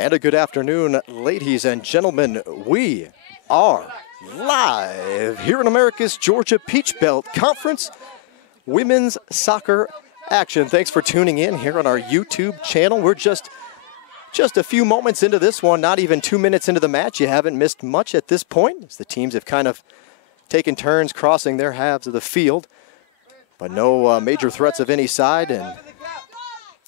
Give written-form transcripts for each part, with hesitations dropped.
And a good afternoon, ladies and gentlemen. We are live here in America's Georgia Peach Belt Conference women's soccer action. Thanks for tuning in here on our YouTube channel. We're just a few moments into this one, not even 2 minutes into the match. You haven't missed much at this point, as the teams have kind of taken turns crossing their halves of the field, but no major threats of any side. And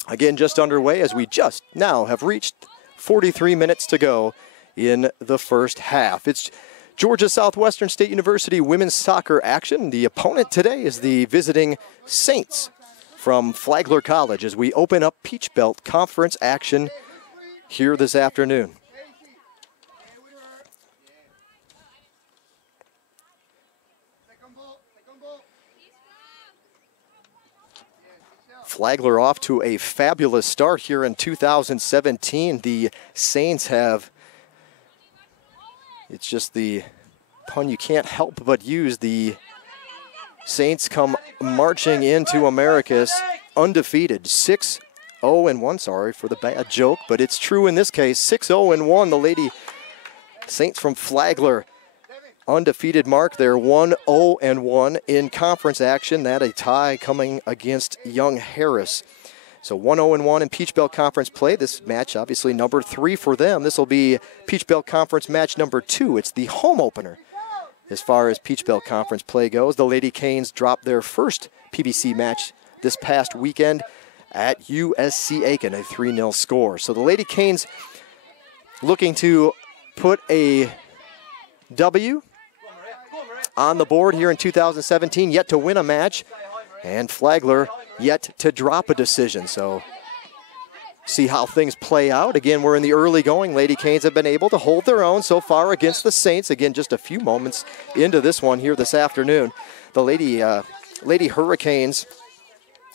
again, just underway as we just now have reached 43 minutes to go in the first half. It's Georgia Southwestern State University women's soccer action. The opponent today is the visiting Saints from Flagler College as we open up Peach Belt Conference action here this afternoon. Flagler off to a fabulous start here in 2017. The Saints have, it's just the pun you can't help but use, the Saints come marching into Americus undefeated. 6-0-1, sorry for the bad joke, but it's true in this case. 6-0-1, the Lady Saints from Flagler. Undefeated mark there, 1-0-1 in conference action. That a tie coming against Young Harris. So 1-0-1 in Peach Belt Conference play. This match obviously number 3 for them. This will be Peach Belt Conference match number 2. It's the home opener as far as Peach Belt Conference play goes. The Lady Canes dropped their first PBC match this past weekend at USC Aiken, a 3-0 score. So the Lady Canes looking to put a W on the board here in 2017, yet to win a match, and Flagler yet to drop a decision. So see how things play out. Again, we're in the early going. Lady Canes have been able to hold their own so far against the Saints. Again, just a few moments into this one here this afternoon. The Lady Hurricanes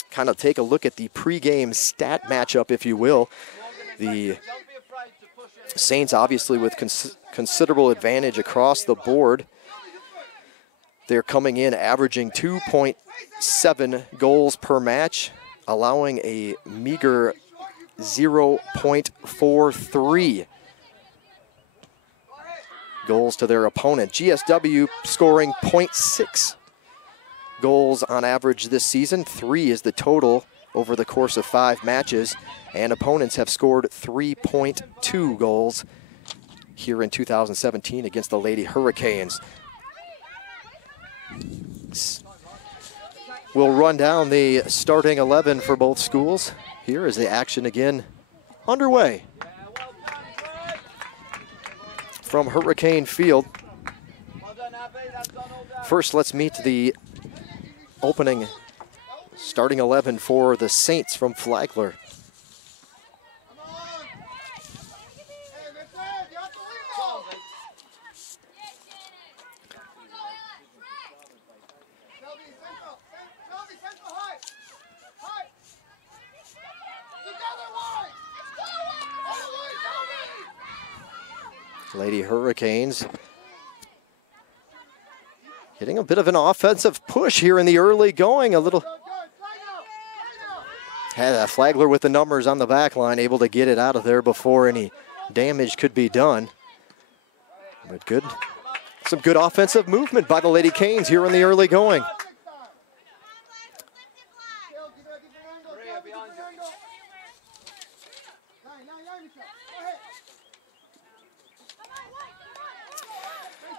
kind of take a look at the pregame stat matchup, if you will. The Saints obviously with considerable advantage across the board. They're coming in averaging 2.7 goals per match, allowing a meager 0.43 goals to their opponent. GSW scoring 0.6 goals on average this season. 3 is the total over the course of 5 matches, and opponents have scored 3.2 goals here in 2017 against the Lady Hurricanes. We'll run down the starting 11 for both schools. Here is the action again underway from Hurricane Field. First, let's meet the opening starting 11 for the Saints from Flagler. Lady Hurricanes getting a bit of an offensive push here in the early going. A little had Flagler with the numbers on the back line, able to get it out of there before any damage could be done. But good, some good offensive movement by the Lady Canes here in the early going.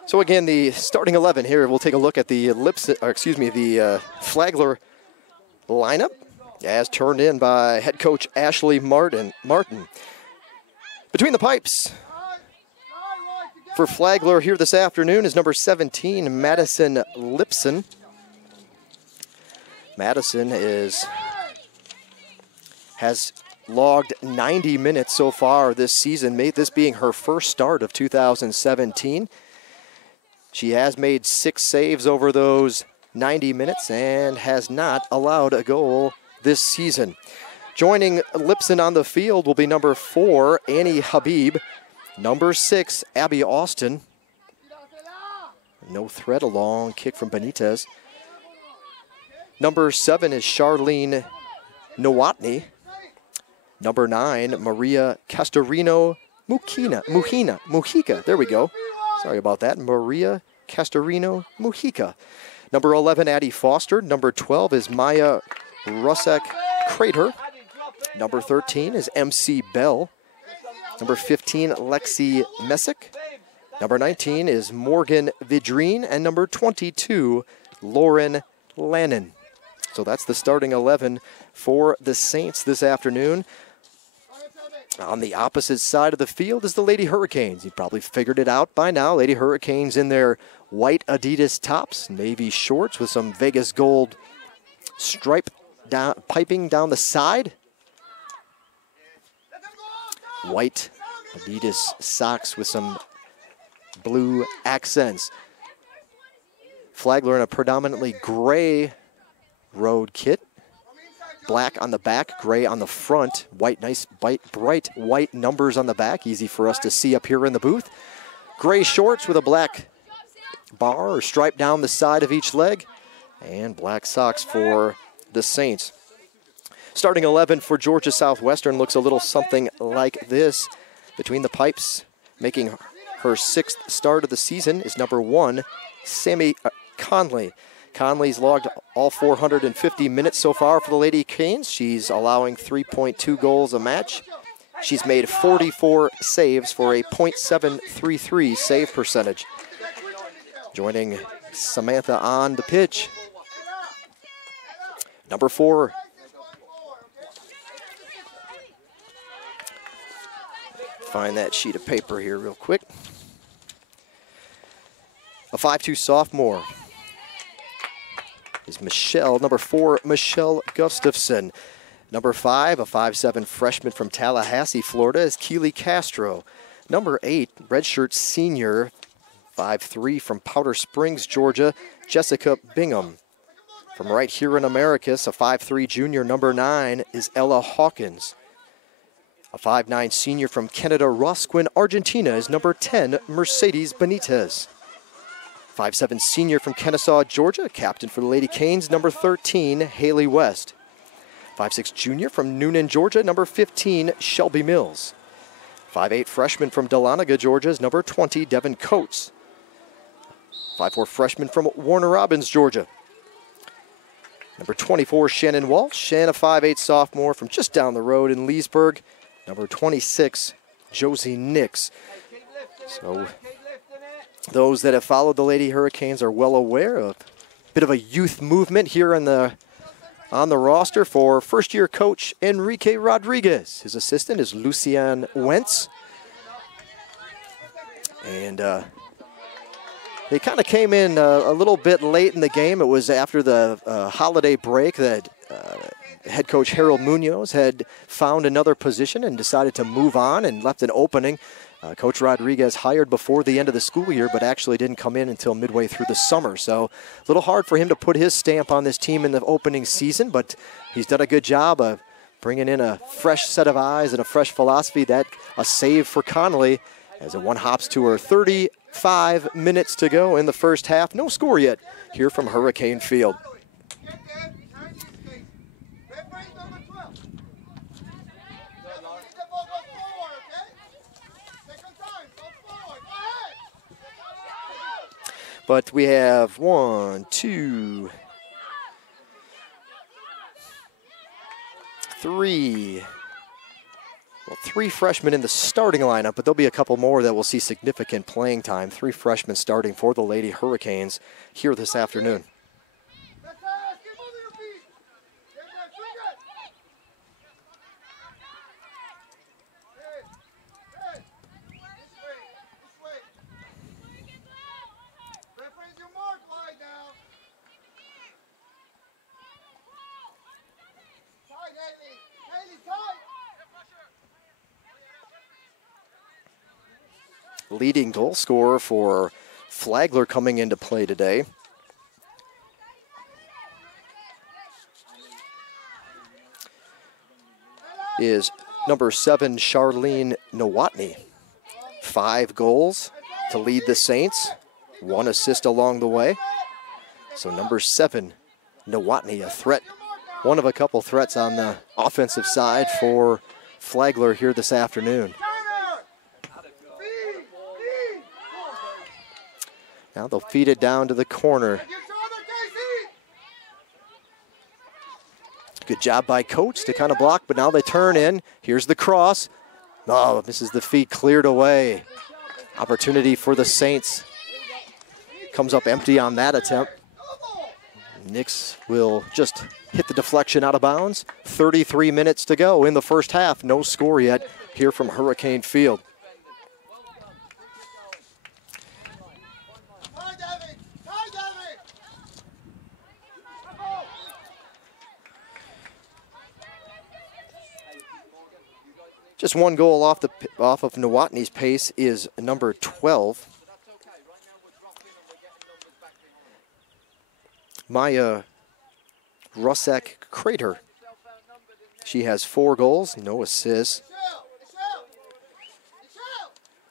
So again, the starting 11 here, we'll take a look at the Flagler lineup as turned in by head coach Ashley Martin. Between the pipes for Flagler here this afternoon is number 17, Madison Lipson. Madison has logged 90 minutes so far this season, this being her first start of 2017. She has made 6 saves over those 90 minutes and has not allowed a goal this season. Joining Lipson on the field will be number 4, Annie Habib. Number 6, Abby Austin. No threat, a long kick from Benitez. Number 7 is Charlene Nowotny. Number 9, Maria Castorino Mujica. There we go. Sorry about that. Maria Castorino Mujica. Number 11, Addie Foster. Number 12 is Maya Rusek Crater. Number 13 is MC Bell. Number 15, Lexi Messick. Number 19 is Morgan Vidrine. And number 22, Lauren Lannon. So that's the starting 11 for the Saints this afternoon. On the opposite side of the field is the Lady Hurricanes. You probably figured it out by now. Lady Hurricanes in their white Adidas tops, navy shorts with some Vegas gold stripe piping down the side. White Adidas socks with some blue accents. Flagler in a predominantly gray road kit. Black on the back, gray on the front. White, nice, bright white numbers on the back. Easy for us to see up here in the booth. Gray shorts with a black bar or stripe down the side of each leg. And black socks for the Saints. Starting 11 for Georgia Southwestern looks a little something like this. Between the pipes, making her 6th start of the season is number 1, Sammy Conley. Conley's logged all 450 minutes so far for the Lady Canes. She's allowing 3.2 goals a match. She's made 44 saves for a .733 save percentage. Joining Samantha on the pitch, number 4, find that sheet of paper here real quick. A 5'2" sophomore is number 4, Michelle Gustafson. Number 5, a 5'7" freshman from Tallahassee, Florida, is Keely Castro. Number 8, redshirt senior, 5'3" from Powder Springs, Georgia, Jessica Bingham. From right here in Americus, a 5'3" junior, number 9, is Ella Hawkins. A 5'9" senior from Canada, Rosquin, Argentina, is number 10, Mercedes Benitez. 5'7" senior from Kennesaw, Georgia, captain for the Lady Canes, number 13, Haley West. 5'6" junior from Noonan, Georgia, number 15, Shelby Mills. 5'8" freshman from Dahlonega, Georgia, is number 20, Devin Coates. 5'4" freshman from Warner Robins, Georgia. Number 24, Shannon Walsh, and a 5'8" sophomore from just down the road in Leesburg, number 26, Josie Nix. So those that have followed the Lady Hurricanes are well aware of a bit of a youth movement here on the roster for first-year coach Enrique Rodriguez. His assistant is Lucian Wentz. And they kind of came in a little bit late in the game. It was after the holiday break that head coach Harold Munoz had found another position and decided to move on and left an opening. Coach Rodriguez hired before the end of the school year, but actually didn't come in until midway through the summer. So a little hard for him to put his stamp on this team in the opening season, but he's done a good job of bringing in a fresh set of eyes and a fresh philosophy. That a save for Connolly as it one hops to her 35 minutes to go in the first half. No score yet here from Hurricane Field. But we have 1, 2, 3. Well, 3 freshmen in the starting lineup, but there'll be a couple more that will see significant playing time. 3 freshmen starting for the Lady Hurricanes here this afternoon. Leading goal scorer for Flagler coming into play today is number 7, Charlene Nowotny. 5 goals to lead the Saints, 1 assist along the way. So number 7, Nowotny, a threat, one of a couple threats on the offensive side for Flagler here this afternoon. Now they'll feed it down to the corner. Good job by Coates to kind of block, but now they turn in. Here's the cross. Oh, misses the feet, cleared away. Opportunity for the Saints. Comes up empty on that attempt. Nix will just hit the deflection out of bounds. 33 minutes to go in the first half. No score yet here from Hurricane Field. Just one goal off of Nowotny's pace is number 12. Maya Rusek-Crater. She has 4 goals, no assists.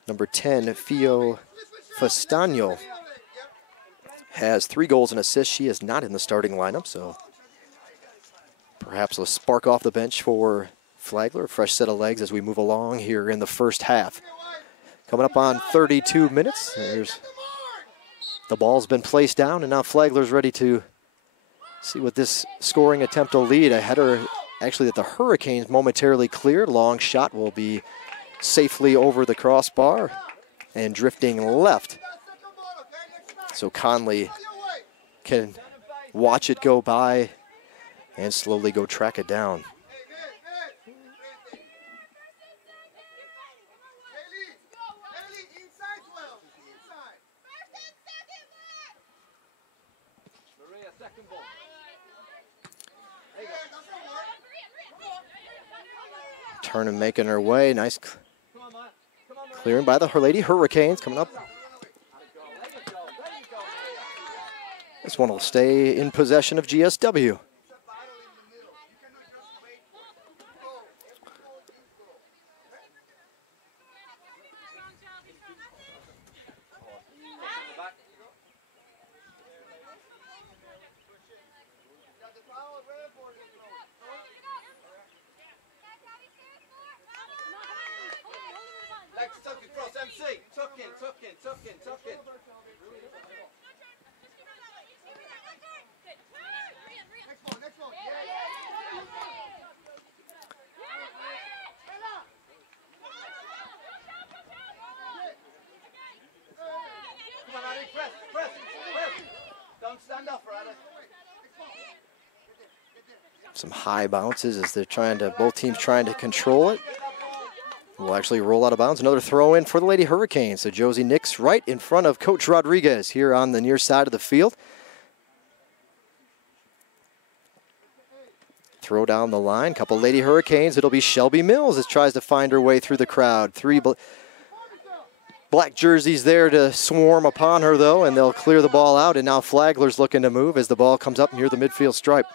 Number 10, Fio Fastano, has 3 goals and assists. She is not in the starting lineup, so perhaps a spark off the bench for Flagler. A fresh set of legs as we move along here in the first half. Coming up on 32 minutes. The ball's been placed down, and now Flagler's ready to see what this scoring attempt will lead. A header, actually, that the Hurricanes momentarily cleared. Long shot will be safely over the crossbar and drifting left. So Conley can watch it go by and slowly go track it down. Turn and making her way. Nice clearing by the Lady Hurricanes coming up. This one will stay in possession of GSW. Some high bounces as they're both teams trying to control it. Will actually roll out of bounds. Another throw in for the Lady Hurricanes. So Josie Nix right in front of Coach Rodriguez here on the near side of the field. Throw down the line. Couple Lady Hurricanes. It'll be Shelby Mills as tries to find her way through the crowd. 3 black jerseys there to swarm upon her though, and they'll clear the ball out. And now Flagler's looking to move as the ball comes up near the midfield stripe.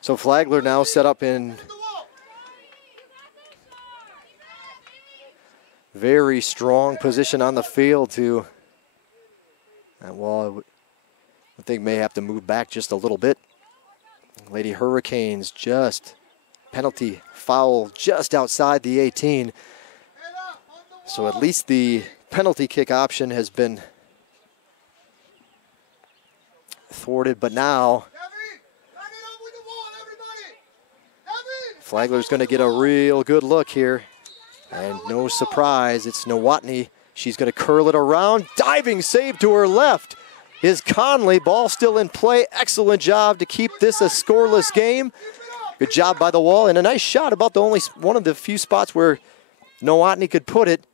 So Flagler now set up in very strong position on the field to, well, I think may have to move back just a little bit. Lady Hurricanes just penalty foul just outside the 18. So at least the penalty kick option has been thwarted, but now Flagler's going to get a real good look here. And no surprise, it's Nowotny. She's going to curl it around. Diving save to her left is Conley. Ball still in play. Excellent job to keep this a scoreless game. Good job by the wall. And a nice shot, about the only one of the few spots where Nowotny could put it.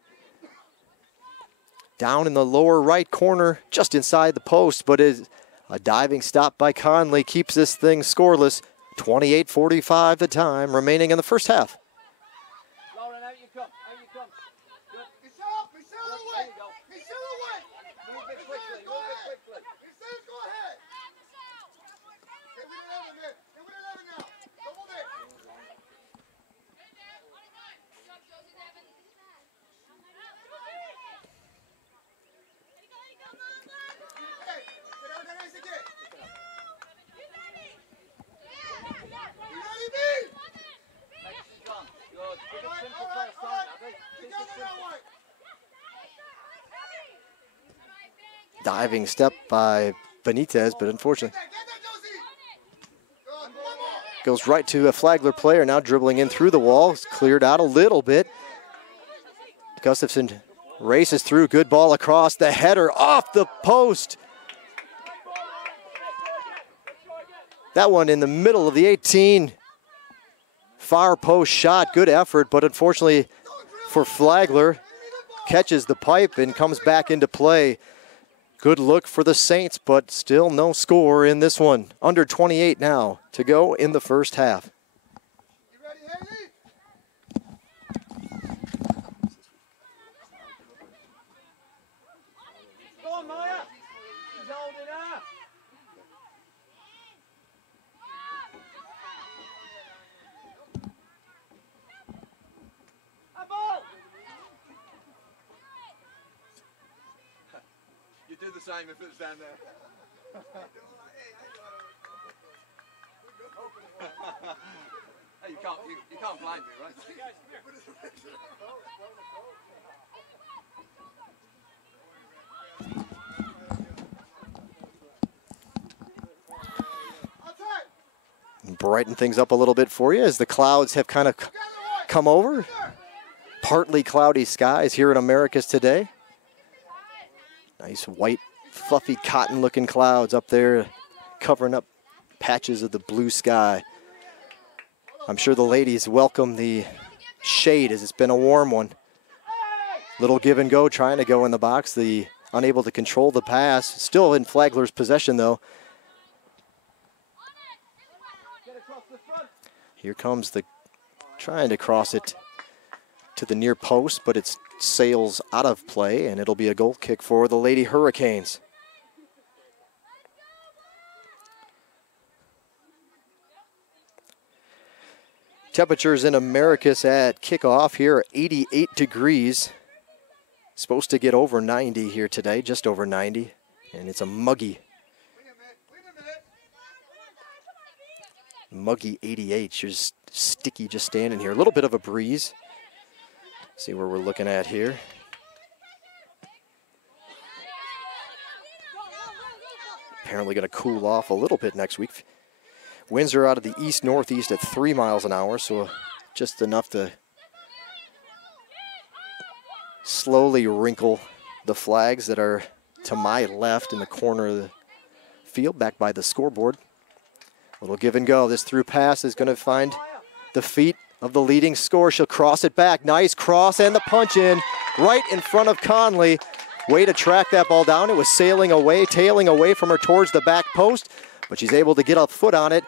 Down in the lower right corner, just inside the post. But a diving stop by Conley keeps this thing scoreless. 28:45 the time remaining in the first half. Lauren, out you come, out you come. Good. Michelle away. Michelle away. Move it quickly, move it quickly. Michelle, go ahead. Stay with 11, man. Stay with 11 now. Double it. Diving step by Benitez, but unfortunately goes right to a Flagler player, now dribbling in through the wall. It's cleared out a little bit. Gustafson races through, good ball across, the header off the post. That one in the middle of the 18. Far post shot, good effort, but unfortunately for Flagler, catches the pipe and comes back into play. Good look for the Saints, but still no score in this one. Under 28 now to go in the first half. You ready, Haley? Go on, Maya. She's holding her. A ball. You do the same if it was down there. Hey, you can't blind me, right? Brighten things up a little bit for you as the clouds have kind of come over. Partly cloudy skies here in Americas today. Nice white, fluffy, cotton-looking clouds up there covering up patches of the blue sky. I'm sure the ladies welcome the shade as it's been a warm one. Little give and go trying to go in the box. The unable to control the pass. Still in Flagler's possession, though. Here comes the trying to cross it to the near post, but it sails out of play, and it'll be a goal kick for the Lady Hurricanes. Temperatures in Americas at kickoff here are 88 degrees. Supposed to get over 90 here today, just over 90, and it's a muggy 88. Just sticky just standing here. A little bit of a breeze. See where we're looking at here. Apparently going to cool off a little bit next week. Winds are out of the east-northeast at 3 miles an hour, so just enough to slowly wrinkle the flags that are to my left in the corner of the field, back by the scoreboard. Little give and go. This through pass is going to find the feet of the leading scorer. She'll cross it back. Nice cross and the punch in right in front of Conley. Way to track that ball down. It was sailing away, tailing away from her towards the back post, but she's able to get a foot on it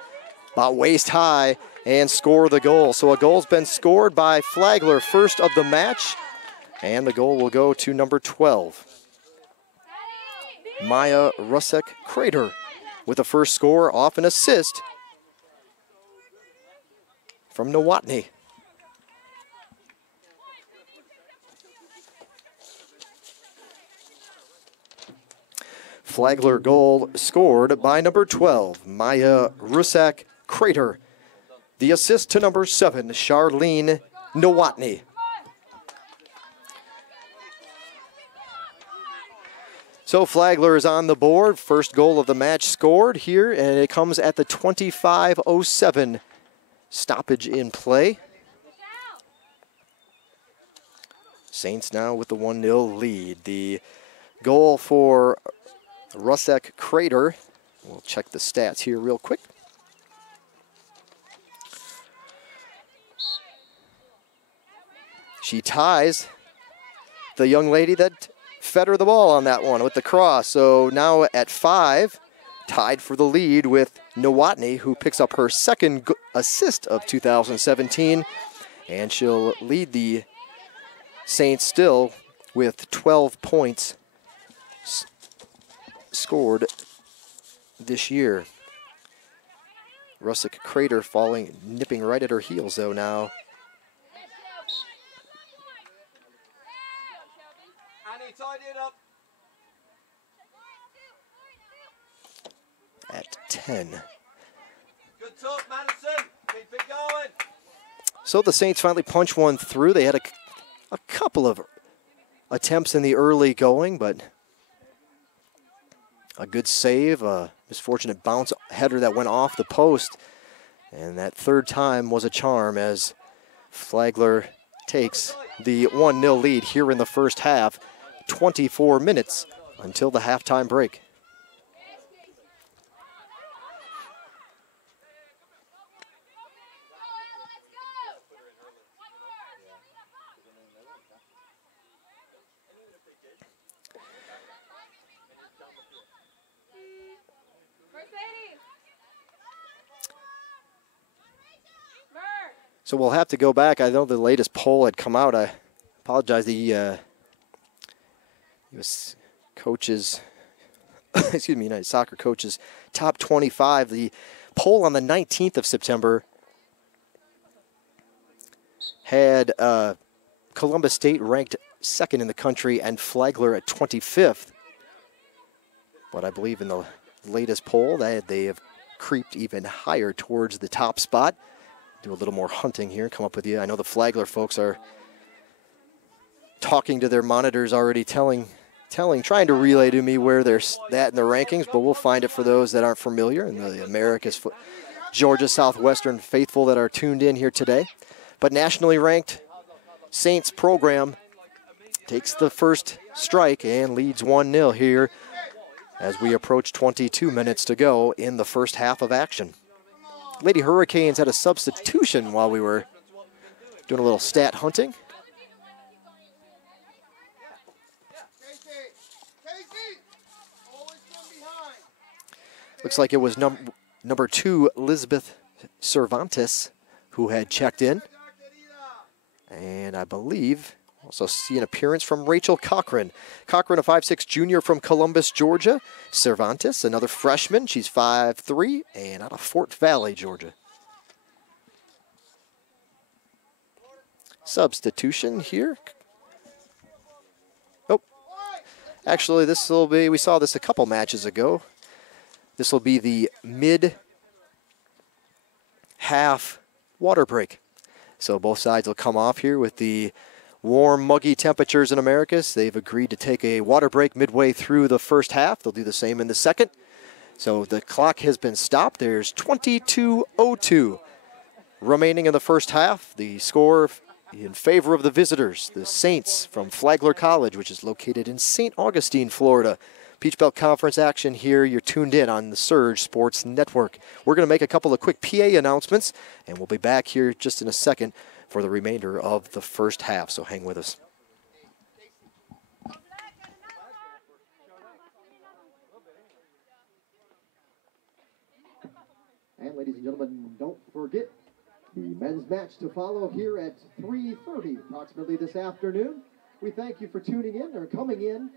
about waist high and score the goal. So a goal's been scored by Flagler, first of the match, and the goal will go to number 12. Maya Rusek-Crater with the first score off an assist from Nowotny. Flagler goal scored by number 12, Maya Rusek-Crater. The assist to number 7, Charlene Nowotny. So Flagler is on the board. First goal of the match scored here, and it comes at the 25:07 stoppage in play. Saints now with the 1-0 lead. The goal for Rusek-Crater. We'll check the stats here real quick. She ties the young lady that fed her the ball on that one with the cross. So now at 5, tied for the lead with Nowotny, who picks up her second assist of 2017. And she'll lead the Saints still with 12 points scored this year. Rusek-Crater nipping right at her heels though now. Annie, tidy it up. At 10. Good talk, Madison. Keep it going. So the Saints finally punch one through. They had a couple of attempts in the early going, but a good save, a misfortunate bounce header that went off the post. And that third time was a charm as Flagler takes the 1-0 lead here in the first half. 24 minutes until the halftime break. So we'll have to go back. I know the latest poll had come out. I apologize. The U.S. coaches, excuse me, United Soccer coaches, top 25. The poll on the 19th of September had Columbus State ranked second in the country and Flagler at 25th. But I believe in the latest poll that they have creeped even higher towards the top spot. Do a little more hunting here, come up with you. I know the Flagler folks are talking to their monitors already, trying to relay to me where they're at in the rankings, but we'll find it for those that aren't familiar and the America's Georgia Southwestern faithful that are tuned in here today. But nationally ranked Saints program takes the first strike and leads 1-0 here as we approach 22 minutes to go in the first half of action. Lady Hurricanes had a substitution while we were doing a little stat hunting. Looks like it was number 2, Elizabeth Cervantes, who had checked in. And I believe also see an appearance from Rachel Cochran. Cochran, a 5'6" junior from Columbus, Georgia. Cervantes, another freshman. She's 5'3" and out of Fort Valley, Georgia. Substitution here. Oh, actually this will be, we saw this a couple matches ago. This will be the mid-half water break. So both sides will come off here with the warm, muggy temperatures in Americus. They've agreed to take a water break midway through the first half. They'll do the same in the second. So the clock has been stopped. There's 22:02 remaining in the first half. The score in favor of the visitors, the Saints from Flagler College, which is located in St. Augustine, Florida. Peach Belt Conference action here. You're tuned in on the Surge Sports Network. We're going to make a couple of quick PA announcements, and we'll be back here just in a second for the remainder of the first half, so hang with us. And ladies and gentlemen, don't forget the men's match to follow here at 3:30 approximately this afternoon. We thank you for tuning in or coming in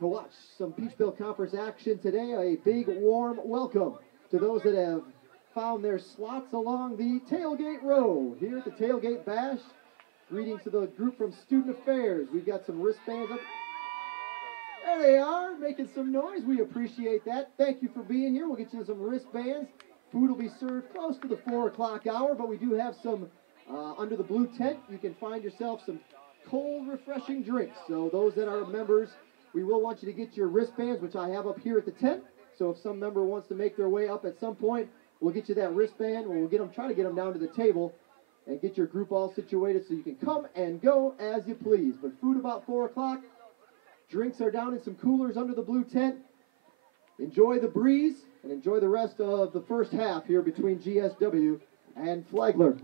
to watch some Peach Belt Conference action today. A big warm welcome to those that have found their slots along the tailgate row here at the Tailgate Bash. Greetings to the group from Student Affairs. We've got some wristbands up. There they are, making some noise. We appreciate that. Thank you for being here. We'll get you some wristbands. Food will be served close to the 4 o'clock hour, but we do have some under the blue tent. You can find yourself some cold, refreshing drinks. So those that are members, we will want you to get your wristbands, which I have up here at the tent. So if some member wants to make their way up at some point, we'll get you that wristband. We'll try to get them down to the table and get your group all situated so you can come and go as you please. But food about 4 o'clock. Drinks are down in some coolers under the blue tent. Enjoy the breeze and enjoy the rest of the first half here between GSW and Flagler.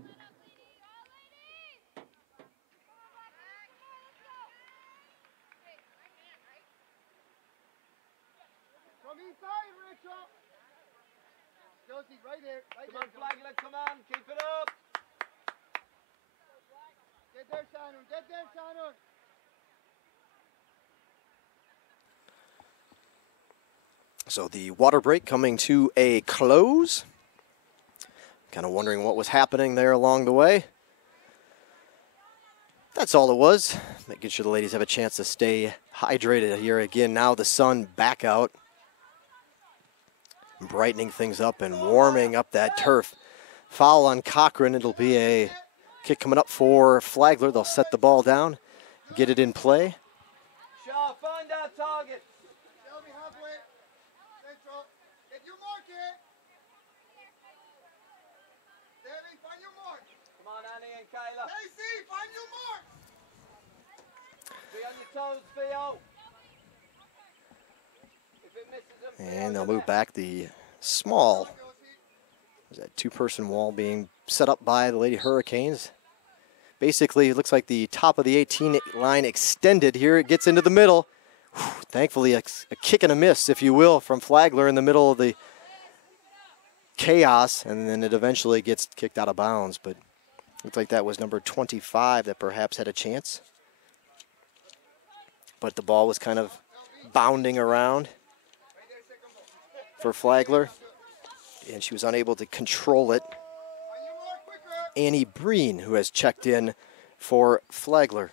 From inside, Rachel. Josie, right there. Right come on, Flagler, come on. Keep it up. Get there, Shannon. Get there, Shannon. So the water break coming to a close. Kind of wondering what was happening there along the way. That's all it was. Making sure the ladies have a chance to stay hydrated here again. Now the sun back out. Brightening things up and warming up that turf. Foul on Cochran. It'll be a kick coming up for Flagler. They'll set the ball down. get it in play. Shaw, find our target. Shelby halfway. Central. Get your mark here. Davey, find your mark. Come on, Annie and Kayla. Casey, find your mark. Be on your toes, Theo. If it misses them, And they'll move back the small. There's that two-person wall being set up by the Lady Hurricanes. Basically, it looks like the top of the 18 line extended here. It gets into the middle. Whew, thankfully, a kick and a miss, if you will, from Flagler in the middle of the chaos, and then it eventually gets kicked out of bounds. But looks like that was number 25 that perhaps had a chance. But the ball was kind of bounding around for Flagler, and she was unable to control it. Annie Breen, who has checked in for Flagler.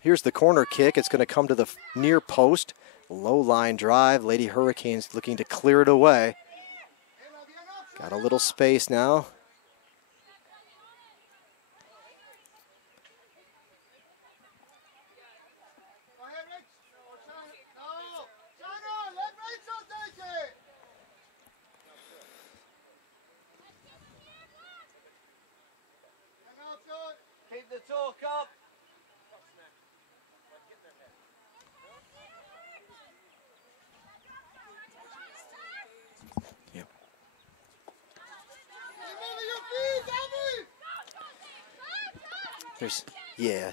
Here's the corner kick. It's going to come to the near post. Low line drive. Lady Hurricanes looking to clear it away. Got a little space now. Keep the talk up. Yep. There's, yeah.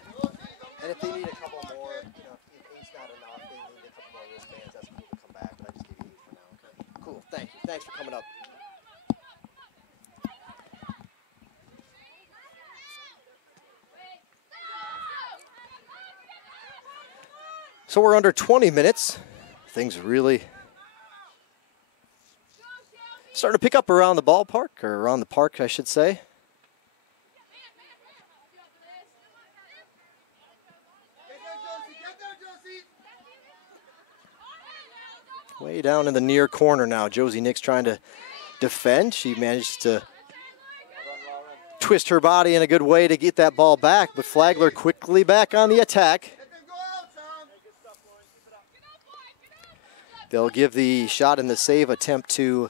And if they need a couple more, you know, if eight's not enough, they need a couple more wristbands, that's cool to come back, but I just give you 8 for now, okay? Cool, thank you. Thanks for coming up. So we're under 20 minutes. Things really starting to pick up around the ballpark, or around the park, I should say. Way down in the near corner now. Josie Nix trying to defend. She managed to twist her body in a good way to get that ball back, but Flagler quickly back on the attack. They'll give the shot and the save attempt to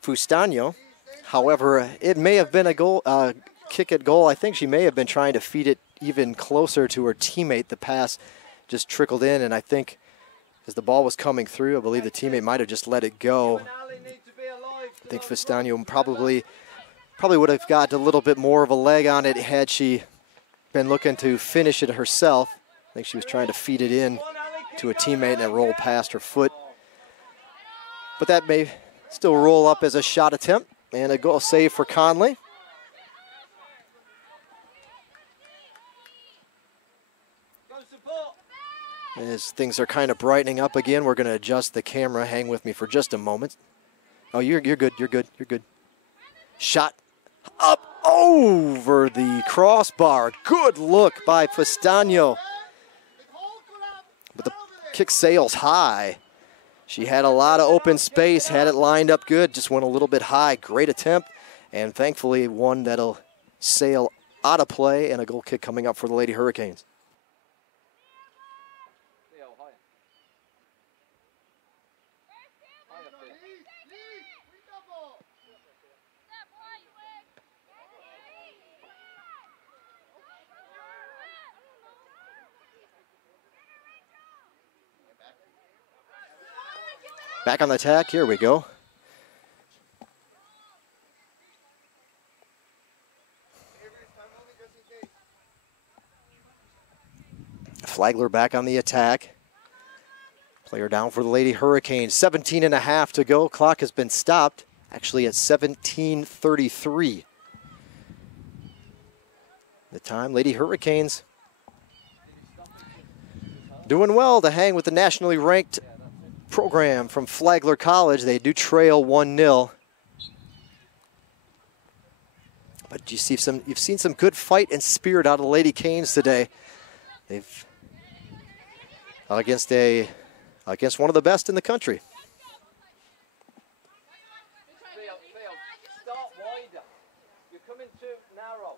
Fustano. However, it may have been a goal, kick at goal. I think she may have been trying to feed it even closer to her teammate. The pass just trickled in, and I think as the ball was coming through, I believe the teammate might have just let it go. I think Fustano probably would have got a little bit more of a leg on it had she been looking to finish it herself. I think she was trying to feed it in to a teammate and it rolled past her foot. But that may still roll up as a shot attempt and a goal save for Conley. As things are kind of brightening up again, we're going to adjust the camera. Hang with me for just a moment. Oh, you're good, you're good, you're good. Shot up over the crossbar. Good look by Fustano. But the kick sails high. She had a lot of open space, had it lined up good, just went a little bit high. Great attempt, and thankfully one that'll sail out of play, and a goal kick coming up for the Lady Hurricanes. Back on the attack, here we go. Flagler back on the attack. Player down for the Lady Hurricanes. 17.5 to go. Clock has been stopped, actually at 17:33. The time, Lady Hurricanes doing well to hang with the nationally ranked program from Flagler College. They do trail 1-0. But you've seen some good fight and spirit out of the Lady Canes today. They've against one of the best in the country. Start wider. You're coming too narrow.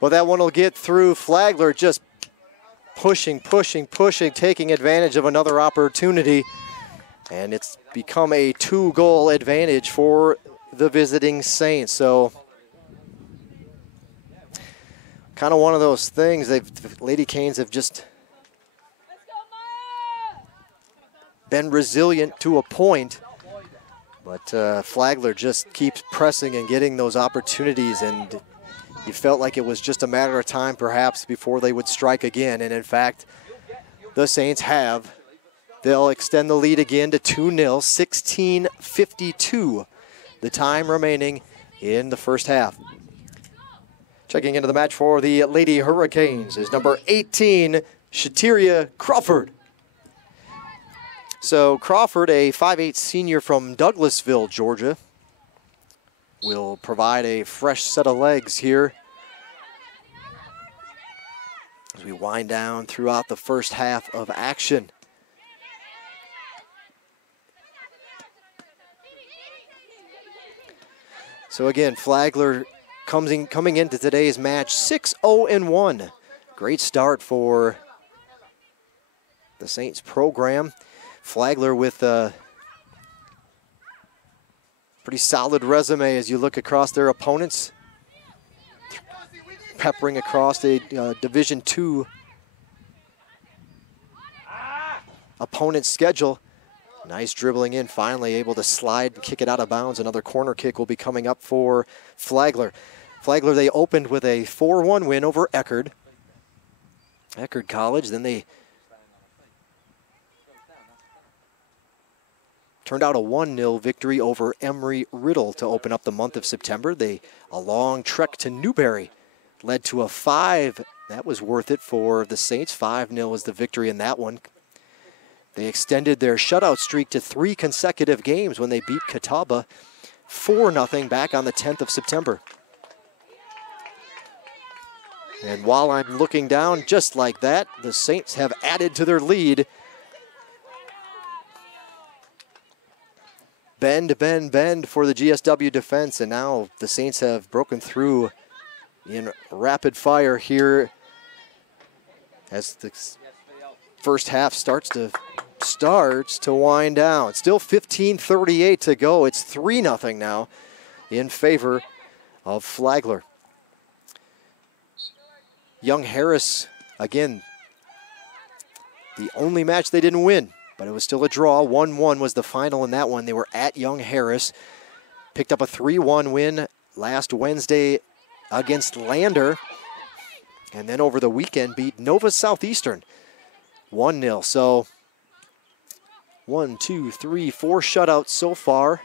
Well, that one will get through. Flagler just pushing, taking advantage of another opportunity. And it's become a 2-goal advantage for the visiting Saints. So kind of one of those things. Lady Canes have just been resilient to a point. But Flagler just keeps pressing and getting those opportunities, and you felt like it was just a matter of time perhaps before they would strike again. And in fact, the Saints have. They'll extend the lead again to 2-0, 16:52, the time remaining in the first half. Checking into the match for the Lady Hurricanes is number 18, Shateria Crawford. So Crawford, a 5'8" senior from Douglasville, Georgia, will provide a fresh set of legs here as we wind down throughout the first half of action. So again, Flagler coming into today's match 6-0-1. Great start for the Saints program. Flagler with a pretty solid resume as you look across their opponents, peppering across a Division II opponent's schedule. Nice dribbling in, finally able to slide and kick it out of bounds. Another corner kick will be coming up for Flagler. Flagler, they opened with a 4-1 win over Eckerd College. Then they turned out a 1-0 victory over Emory-Riddle to open up the month of September. A long trek to Newberry led to a 5. That was worth it for the Saints. 5-0 was the victory in that one. They extended their shutout streak to 3 consecutive games when they beat Catawba 4-0 back on the 10th of September. And while I'm looking down, just like that, the Saints have added to their lead. Bend, bend, bend for the GSW defense, and now the Saints have broken through in rapid fire here as the first half starts to wind down. Still 15:38 to go. It's 3-0 now in favor of Flagler. Young Harris, again, the only match they didn't win, but it was still a draw. 1-1 was the final in that one. They were at Young Harris. Picked up a 3-1 win last Wednesday against Lander. And then over the weekend beat Nova Southeastern 1-0. So 1, 2, 3, 4 shutouts so far.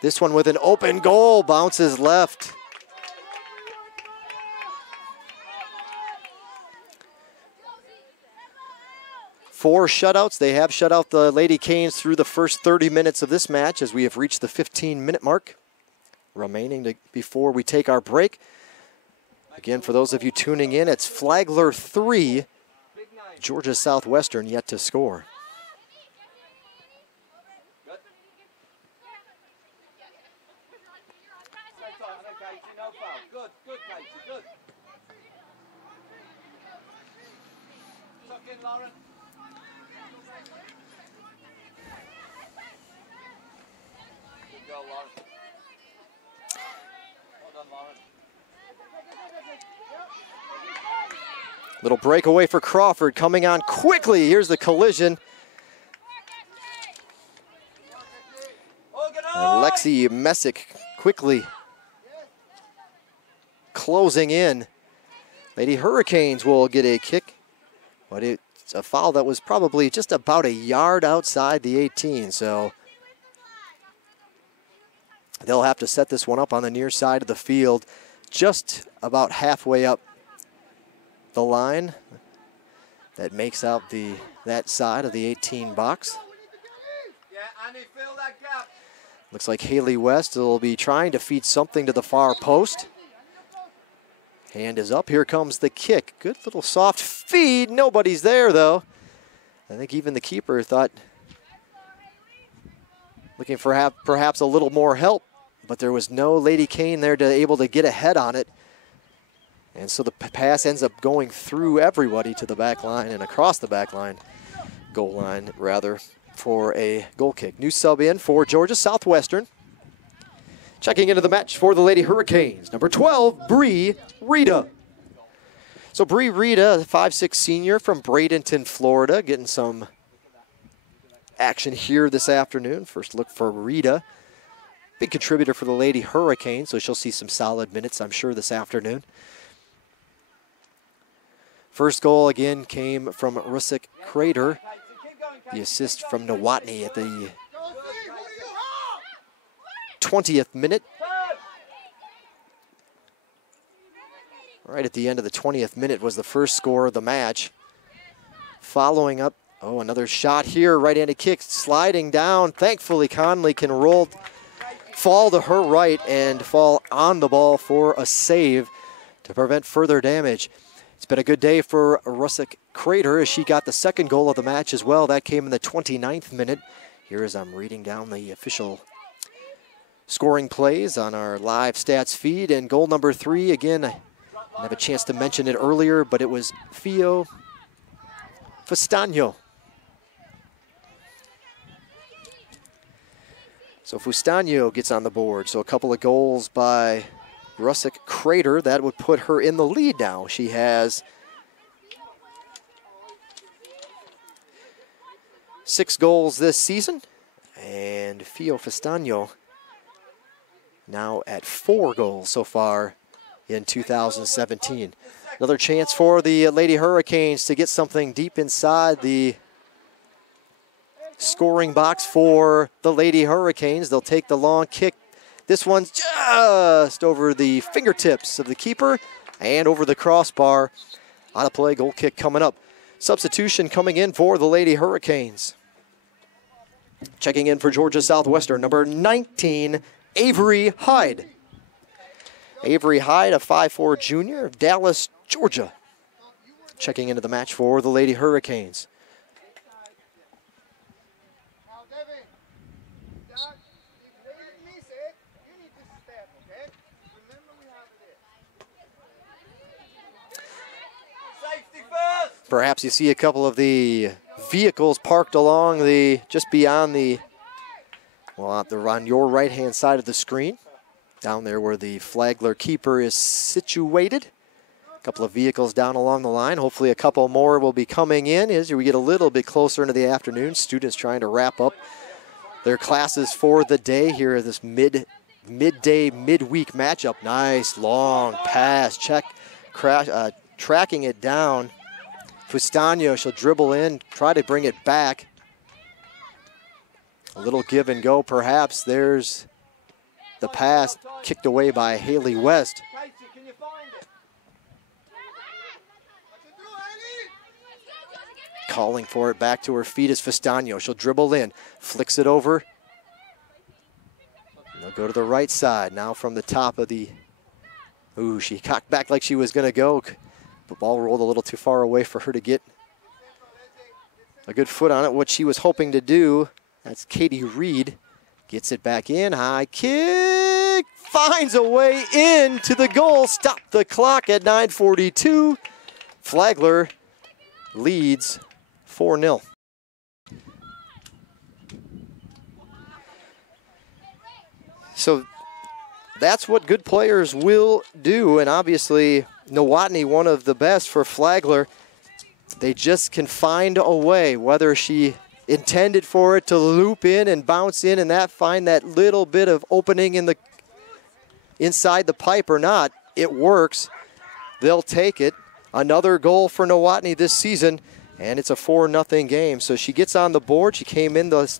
This one with an open goal, bounces left. Four shutouts. They have shut out the Lady Canes through the first 30 minutes of this match as we have reached the 15-minute mark remaining before we take our break. Again, for those of you tuning in, it's Flagler 3, Georgia Southwestern yet to score. Good, Katie, good. Tuck in, Lauren. Good goal, Lauren. Well done, Lauren. Little breakaway for Crawford coming on quickly. Here's the collision. Alexi Messick quickly closing in. Lady Hurricanes will get a kick, but it's a foul that was probably just about a yard outside the 18, so they'll have to set this one up on the near side of the field, just about halfway up the line that makes out that side of the 18 box. Yeah, Annie, fill that gap. Looks like Haley West will be trying to feed something to the far post. Hand is up. Here comes the kick. Good little soft feed. Nobody's there, though. I think even the keeper thought, looking for perhaps a little more help, but there was no Lady Cane there to able to get ahead on it. And so the pass ends up going through everybody to the back line and across the back line, goal line rather, for a goal kick. New sub in for Georgia Southwestern. Checking into the match for the Lady Hurricanes, number 12, Bree Rita. So Bree Rita, 5'6" senior from Bradenton, Florida, getting some action here this afternoon. First look for Rita. Big contributor for the Lady Hurricanes, so she'll see some solid minutes, I'm sure, this afternoon. First goal, again, came from Rusick Crater. The assist from Nowotny at the 20th minute. Right at the end of the 20th minute was the first score of the match. Following up, oh, another shot here, right-handed kick, sliding down. Thankfully, Conley can fall to her right and fall on the ball for a save to prevent further damage. It's been a good day for Rusick Crater as she got the second goal of the match as well. That came in the 29th minute. Here as I'm reading down the official scoring plays on our live stats feed. And goal number 3, again, I didn't have a chance to mention it earlier, but it was Fio Fustano. So Fustano gets on the board. So a couple of goals by Rusick Crater. That would put her in the lead now. She has 6 goals this season. And Fio Fustano now at 4 goals so far in 2017. Another chance for the Lady Hurricanes to get something deep inside the scoring box for the Lady Hurricanes. They'll take the long kick. This one's just over the fingertips of the keeper and over the crossbar. On a play, goal kick coming up. Substitution coming in for the Lady Hurricanes. Checking in for Georgia Southwestern, number 19, Avery Hyde. Avery Hyde, a 5'4" junior of Dallas, Georgia. Checking into the match for the Lady Hurricanes. Perhaps you see a couple of the vehicles parked along just beyond on your right-hand side of the screen. Down there where the Flagler keeper is situated. A couple of vehicles down along the line. Hopefully a couple more will be coming in as we get a little bit closer into the afternoon. Students trying to wrap up their classes for the day here at this midweek matchup. Nice long pass. Tracking it down. Fustano, she'll dribble in, try to bring it back. A little give and go perhaps. There's the pass kicked away by Haley West. Calling for it back to her feet is Fustano. She'll dribble in, flicks it over. They'll go to the right side now from the top of the... Ooh, she cocked back like she was going to go. The ball rolled a little too far away for her to get a good foot on it. What she was hoping to do, that's Katie Reed, gets it back in. High kick, finds a way into the goal. Stop the clock at 9:42. Flagler leads 4-0. So that's what good players will do, and obviously Nowotny, one of the best for Flagler. They just can find a way, whether she intended for it to loop in and bounce in and find that little bit of opening in the inside the pipe or not, it works. They'll take it. Another goal for Nowotny this season, and it's a 4-0 game. So she gets on the board. She came in the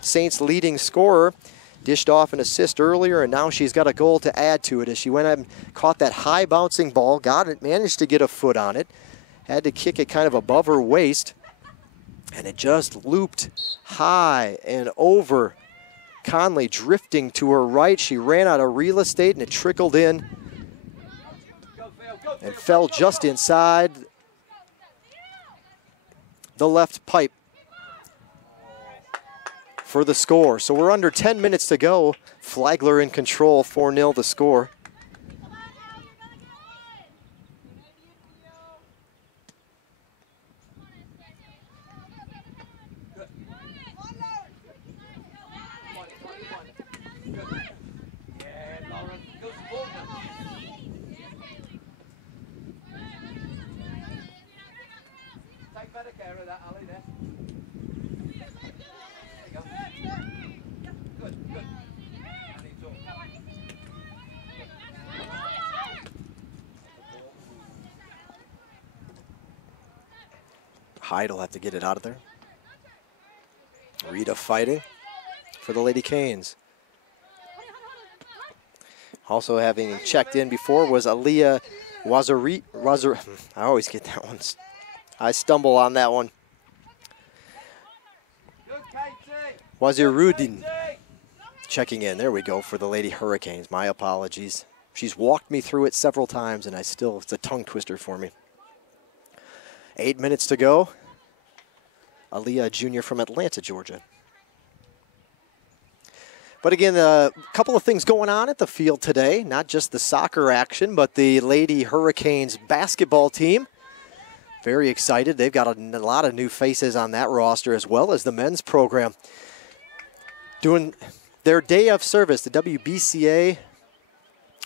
Saints' leading scorer. Dished off an assist earlier, and now she's got a goal to add to it as she went out and caught that high bouncing ball, got it, managed to get a foot on it, had to kick it kind of above her waist, and it just looped high and over. Conley drifting to her right. She ran out of real estate, and it trickled in and fell just inside the left pipe for the score. So we're under 10 minutes to go. Flagler in control, 4-0 the score. that, Ali, there. There you go. Good, good. And it's up. Hyde will have to get it out of there. Rita fighting for the Lady Canes. Also having checked in before was Aaliyah Wazari. I always get that one. I stumble on that one. Wazirudin checking in. There we go for the Lady Hurricanes. My apologies. She's walked me through it several times, and it's a tongue twister for me. 8 minutes to go. Aaliyah, junior from Atlanta, Georgia. But again, a couple of things going on at the field today. Not just the soccer action, but the Lady Hurricanes basketball team. Very excited. They've got a lot of new faces on that roster, as well as the men's program. Doing their day of service, the WBCA,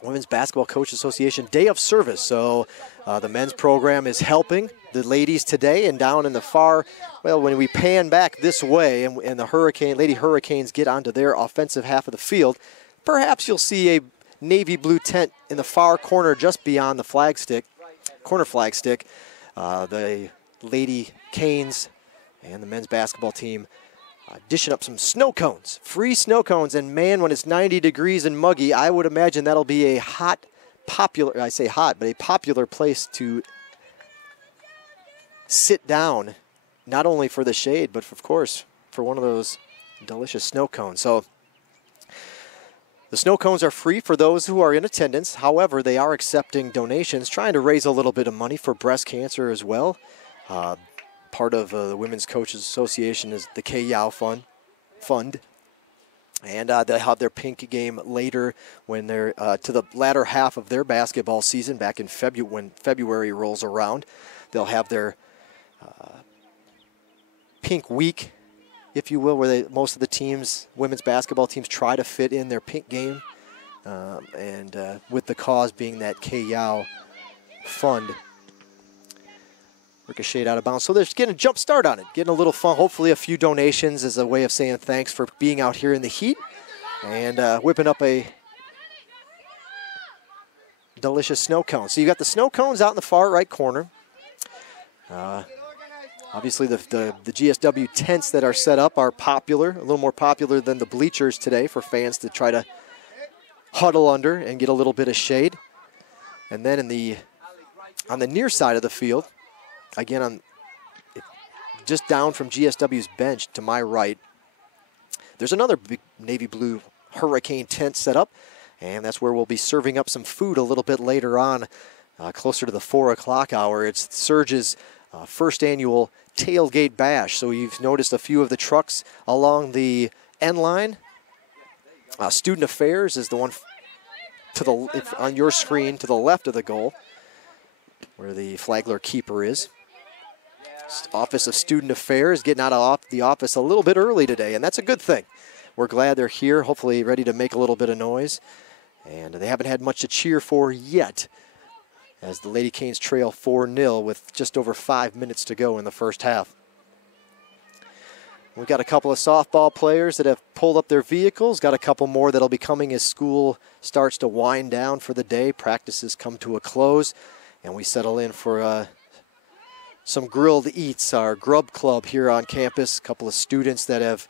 Women's Basketball Coach Association, day of service. So the men's program is helping the ladies today, and down in the far, well, when we pan back this way and the Lady Hurricanes get onto their offensive half of the field, perhaps you'll see a navy blue tent in the far corner just beyond the corner flag stick. The Lady Canes and the men's basketball team dishing up some snow cones, free snow cones. And man, when it's 90 degrees and muggy, I would imagine that'll be a popular place to sit down, not only for the shade, but of course for one of those delicious snow cones. So the snow cones are free for those who are in attendance. However, they are accepting donations, trying to raise a little bit of money for breast cancer as well. Part of the Women's Coaches Association is the K-Yow Fund. And they'll have their pink game later when they're to the latter half of their basketball season back in when February rolls around. They'll have their pink week, if you will, where most of the teams, women's basketball teams, try to fit in their pink game. And with the cause being that K-Yow Fund. Ricocheted out of bounds. So they're just getting a jump start on it, getting a little fun. Hopefully a few donations as a way of saying thanks for being out here in the heat and whipping up a delicious snow cone. So you got the snow cones out in the far right corner. Obviously the GSW tents that are set up are popular, a little more popular than the bleachers today for fans to try to huddle under and get a little bit of shade. And then on the near side of the field, again, just down from GSW's bench to my right, there's another big navy blue Hurricane tent set up, and that's where we'll be serving up some food a little bit later on, closer to the 4 o'clock hour. It's Surge's first annual tailgate bash. So you've noticed a few of the trucks along the end line. Student Affairs is the one on your screen to the left of the goal, where the Flagler keeper is. Office of Student Affairs getting out of the office a little bit early today, and that's a good thing. We're glad they're here, hopefully ready to make a little bit of noise. And they haven't had much to cheer for yet, as the Lady Canes trail 4-0 with just over 5 minutes to go in the first half. We've got a couple of softball players that have pulled up their vehicles, got a couple more that'll be coming as school starts to wind down for the day. Practices come to a close, and we settle in for some grilled eats. Our grub club here on campus, a couple of students that have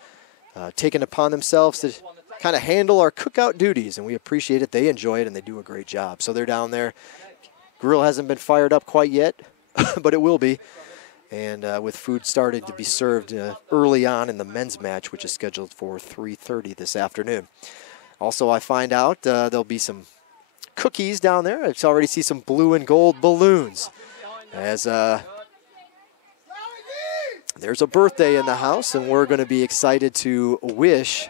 taken upon themselves to kind of handle our cookout duties, and we appreciate it. They enjoy it, and they do a great job. So they're down there. Grill hasn't been fired up quite yet, but it will be. And with food started to be served early on in the men's match, which is scheduled for 3:30 this afternoon. Also, I find out there'll be some cookies down there. I already see some blue and gold balloons, as there's a birthday in the house, and we're going to be excited to wish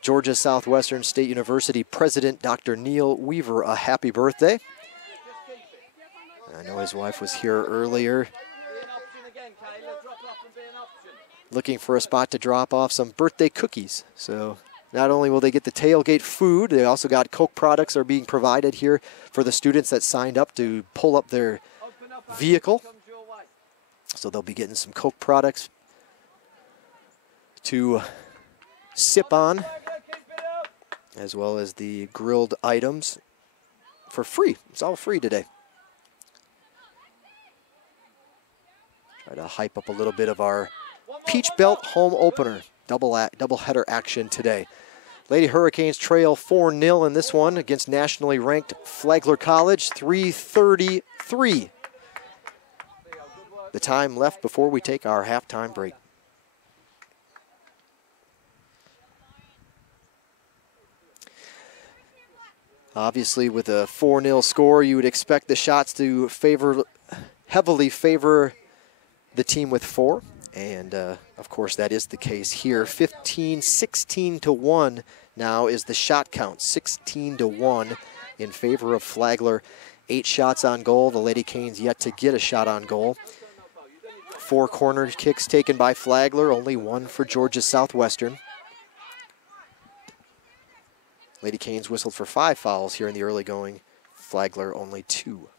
Georgia Southwestern State University President Dr. Neil Weaver a happy birthday. I know his wife was here earlier looking for a spot to drop off some birthday cookies. So not only will they get the tailgate food, they also got Coke products are being provided here for the students that signed up to pull up their vehicle. So they'll be getting some Coke products to sip on, as well as the grilled items for free. It's all free today. Try to hype up a little bit of our Peach Belt home opener. Double-header action today. Lady Hurricanes trail 4-0 in this one against nationally ranked Flagler College, 3:33. The time left before we take our halftime break. Obviously, with a 4-0 score, you would expect the shots to heavily favor the team with 4. And, of course, that is the case here. 16-1 now is the shot count. 16-1 in favor of Flagler. 8 shots on goal. The Lady Canes yet to get a shot on goal. 4 corner kicks taken by Flagler, only 1 for Georgia Southwestern. Lady Canes whistled for 5 fouls here in the early going. Flagler only 2.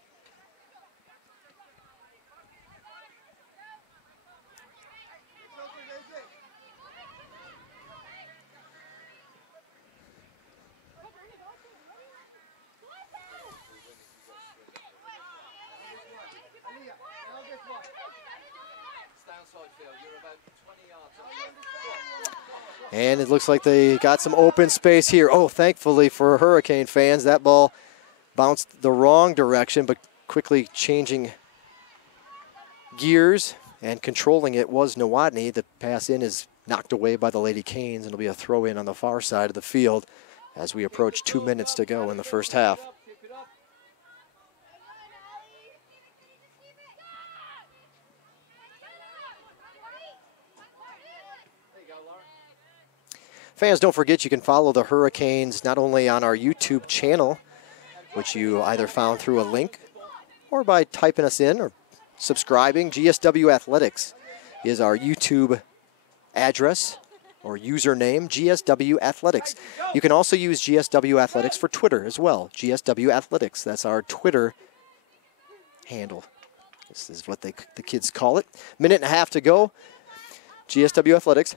And it looks like they got some open space here. Oh, thankfully for Hurricane fans, that ball bounced the wrong direction, but quickly changing gears and controlling it was Nowotny. The pass in is knocked away by the Lady Canes, and it'll be a throw in on the far side of the field as we approach 2 minutes to go in the first half. Fans, don't forget you can follow the Hurricanes not only on our YouTube channel, which you either found through a link or by typing us in or subscribing. GSW Athletics is our YouTube address or username, GSW Athletics. You can also use GSW Athletics for Twitter as well. GSW Athletics, that's our Twitter handle. This is what the kids call it. Minute and a half to go. GSW Athletics,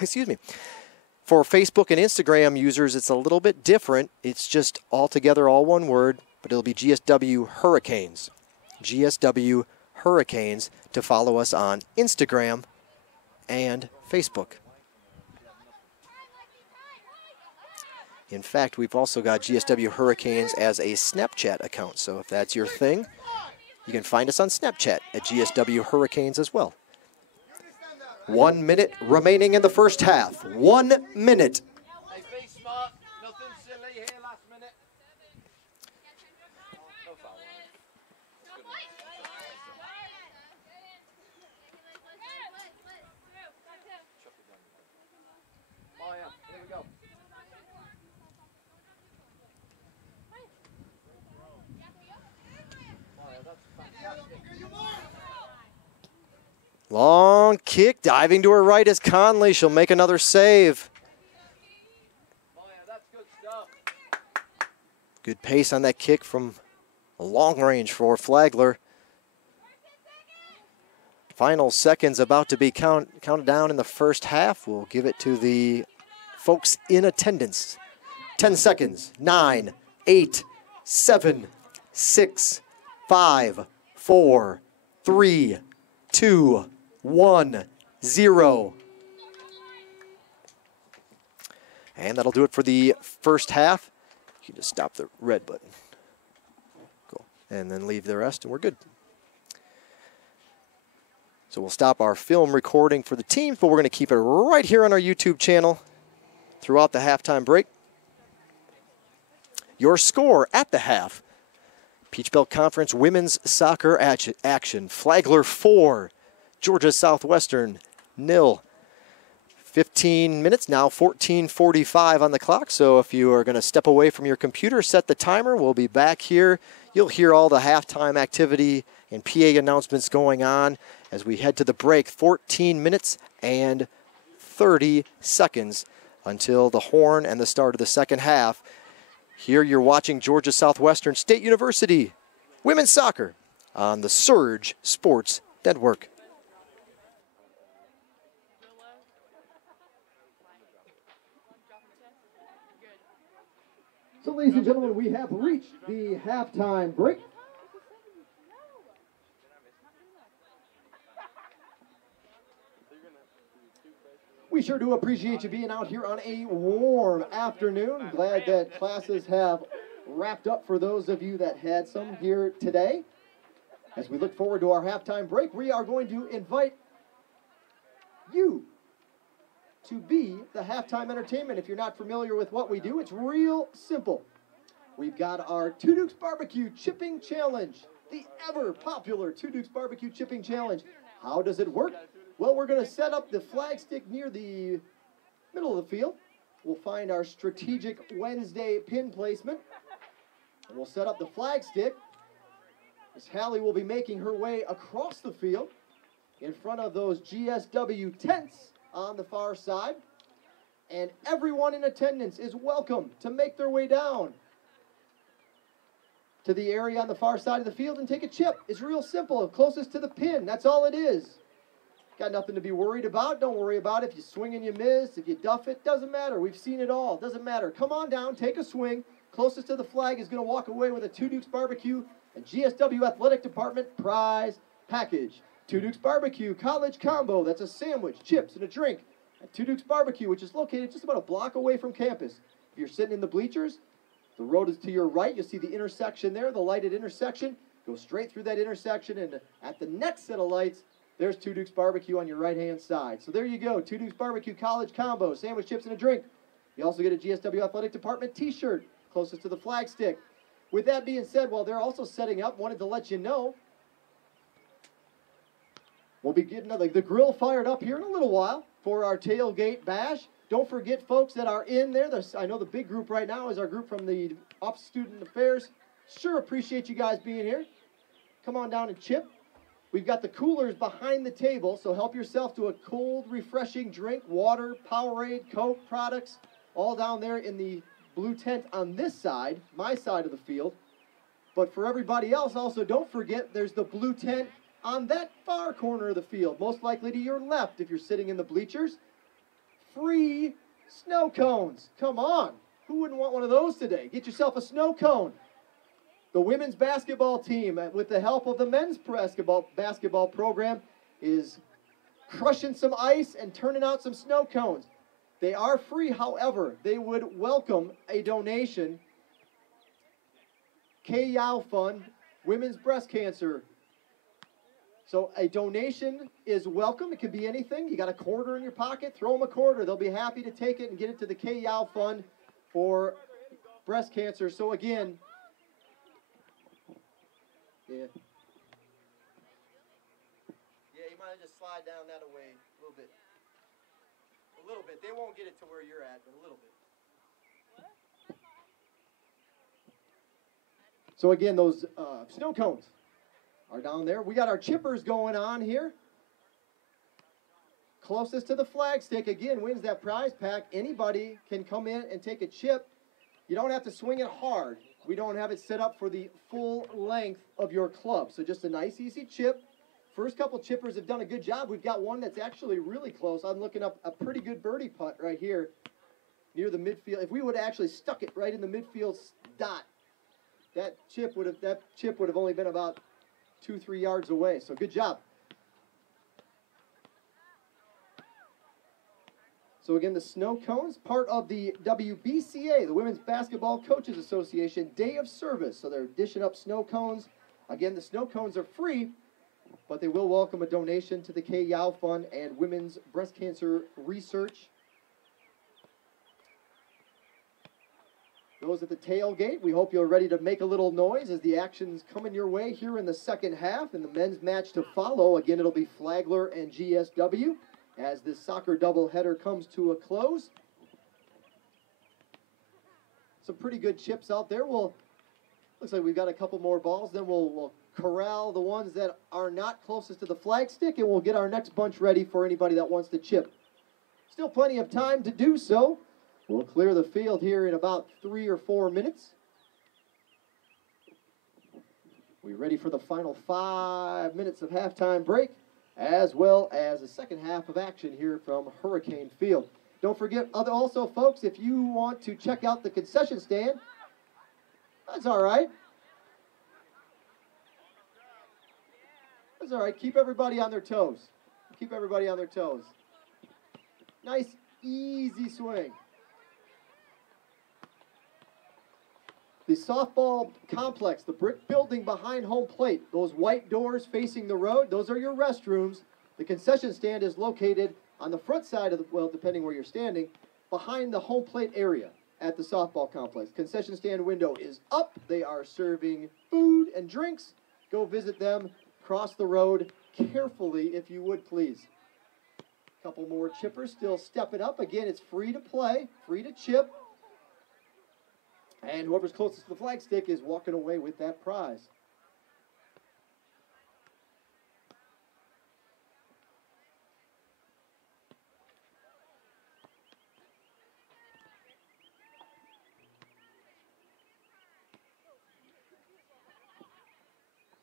excuse me. For Facebook and Instagram users, it's a little bit different. It's just all together, all one word, but it'll be GSW Hurricanes. GSW Hurricanes to follow us on Instagram and Facebook. In fact, we've also got GSW Hurricanes as a Snapchat account, so if that's your thing, you can find us on Snapchat at GSW Hurricanes as well. 1 minute remaining in the first half. 1 minute. Hey, be smart. Nothing silly here last minute. No foul. Oh, yeah. Here we go. Oh, yeah, that's fantastic. Long kick, diving to her right is Conley. She'll make another save. Oh, yeah, that's good stuff. Good pace on that kick from a long range for Flagler. Final seconds about to be counted down in the first half. We'll give it to the folks in attendance. 10 seconds. 9, 8, 7, 6, 5, 4, 3, 2, 1, 0. And that'll do it for the first half. You can just stop the red button. Cool. And then leave the rest, and we're good. So we'll stop our film recording for the teams, but we're going to keep it right here on our YouTube channel throughout the halftime break. Your score at the half. Peach Belt Conference women's soccer action. Flagler 4, Georgia Southwestern 0. 15 minutes now, 14:45 on the clock. So if you are going to step away from your computer, set the timer. We'll be back here. You'll hear all the halftime activity and PA announcements going on as we head to the break. 14 minutes and 30 seconds until the horn and the start of the second half. Here you're watching Georgia Southwestern State University women's soccer on the Surge Sports Network. ladies and gentlemen, we have reached the halftime break. We sure do appreciate you being out here on a warm afternoon. Glad that classes have wrapped up for those of you that had some here today. As we look forward to our halftime break, we are going to invite you to be the halftime entertainment. If you're not familiar with what we do, it's real simple. We've got our Two Dukes Barbecue Chipping Challenge, the ever popular Two Dukes Barbecue Chipping Challenge. How does it work? Well, we're going to set up the flag stick near the middle of the field. We'll find our strategic Wednesday pin placement. And we'll set up the flag stick. Miss Hallie will be making her way across the field in front of those GSW tents on the far side. And everyone in attendance is welcome to make their way down to the area on the far side of the field and take a chip. It's real simple, closest to the pin. That's all it is. Got nothing to be worried about. Don't worry about it. If you swing and you miss, if you duff it, doesn't matter. We've seen it all. Doesn't matter. Come on down, take a swing. Closest to the flag is going to walk away with a Two Dukes Barbecue and GSW Athletic Department prize package. Two Dukes Barbecue College Combo. That's a sandwich, chips, and a drink at Two Dukes Barbecue, which is located just about a block away from campus. If you're sitting in the bleachers, the road is to your right. You'll see the intersection there, the lighted intersection. Go straight through that intersection, and at the next set of lights, there's Two Dukes Barbecue on your right-hand side. So there you go, Two Dukes Barbecue College Combo, sandwich, chips, and a drink. You also get a GSW Athletic Department t-shirt closest to the flag stick. With that being said, while they're also setting up, wanted to let you know, we'll be getting the grill fired up here in a little while for our tailgate bash. Don't forget, folks that are in there, I know the big group right now is our group from the Office of Student Affairs. Sure appreciate you guys being here. Come on down and chip. We've got the coolers behind the table, so help yourself to a cold, refreshing drink, water, Powerade, Coke products, all down there in the blue tent on this side, my side of the field. But for everybody else, also don't forget there's the blue tent on that far corner of the field, most likely to your left if you're sitting in the bleachers. Free snow cones. Come on. Who wouldn't want one of those today? Get yourself a snow cone. The women's basketball team, with the help of the men's basketball program, is crushing some ice and turning out some snow cones. They are free, however, they would welcome a donation. K-Yow Fund, Women's Breast Cancer. So a donation is welcome. It could be anything. You got a quarter in your pocket, throw them a quarter. They'll be happy to take it and get it to the K-Yow Fund for breast cancer. So again, yeah, you might just slide down that away a little bit. A little bit. They won't get it to where you're at, but a little bit. So again, those snow cones are down there. We got our chippers going on here. Closest to the flag stick, again, wins that prize pack. Anybody can come in and take a chip. You don't have to swing it hard. We don't have it set up for the full length of your club. So just a nice, easy chip. First couple chippers have done a good job. We've got one that's actually really close. I'm looking up a pretty good birdie putt right here near the midfield. If we would have actually stuck it right in the midfield dot, that chip would have only been about 2-3 yards away. So good job. So again, the snow cones, part of the WBCA, the Women's Basketball Coaches Association Day of Service. So they're dishing up snow cones. Again, the snow cones are free, but they will welcome a donation to the K-Yow Fund and Women's Breast Cancer Research. Those at the tailgate, we hope you're ready to make a little noise as the action's coming your way here in the second half. And the men's match to follow, again, it'll be Flagler and GSW as this soccer doubleheader comes to a close. Some pretty good chips out there. Looks like we've got a couple more balls. Then we'll corral the ones that are not closest to the flag stick, and we'll get our next bunch ready for anybody that wants to chip. Still plenty of time to do so. We'll clear the field here in about 3 or 4 minutes. We're ready for the final 5 minutes of halftime break, as well as the second half of action here from Hurricane Field. Don't forget, also, folks, if you want to check out the concession stand, That's all right. That's all right. Keep everybody on their toes. Keep everybody on their toes. Nice, easy swing. The softball complex, the brick building behind home plate, those white doors facing the road, those are your restrooms. The concession stand is located on the front side of the, well, depending where you're standing, behind the home plate area at the softball complex. Concession stand window is up. They are serving food and drinks. Go visit them. Cross the road carefully, if you would, please. Couple more chippers still stepping up. Again, it's free to play, free to chip. And whoever's closest to the flag stick is walking away with that prize.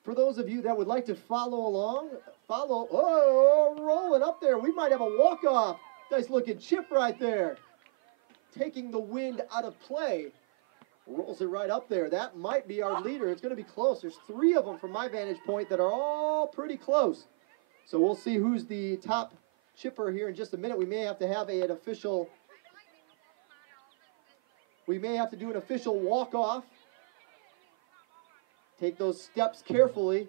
For those of you that would like to follow along, rolling up there. We might have a walk-off. Nice looking chip right there. Taking the wind out of play. Rolls it right up there. That might be our leader. It's going to be close. There's 3 of them from my vantage point that are all pretty close. So we'll see who's the top chipper here in just a minute. We may have to have an official... We may have to do an official walk-off. Take those steps carefully.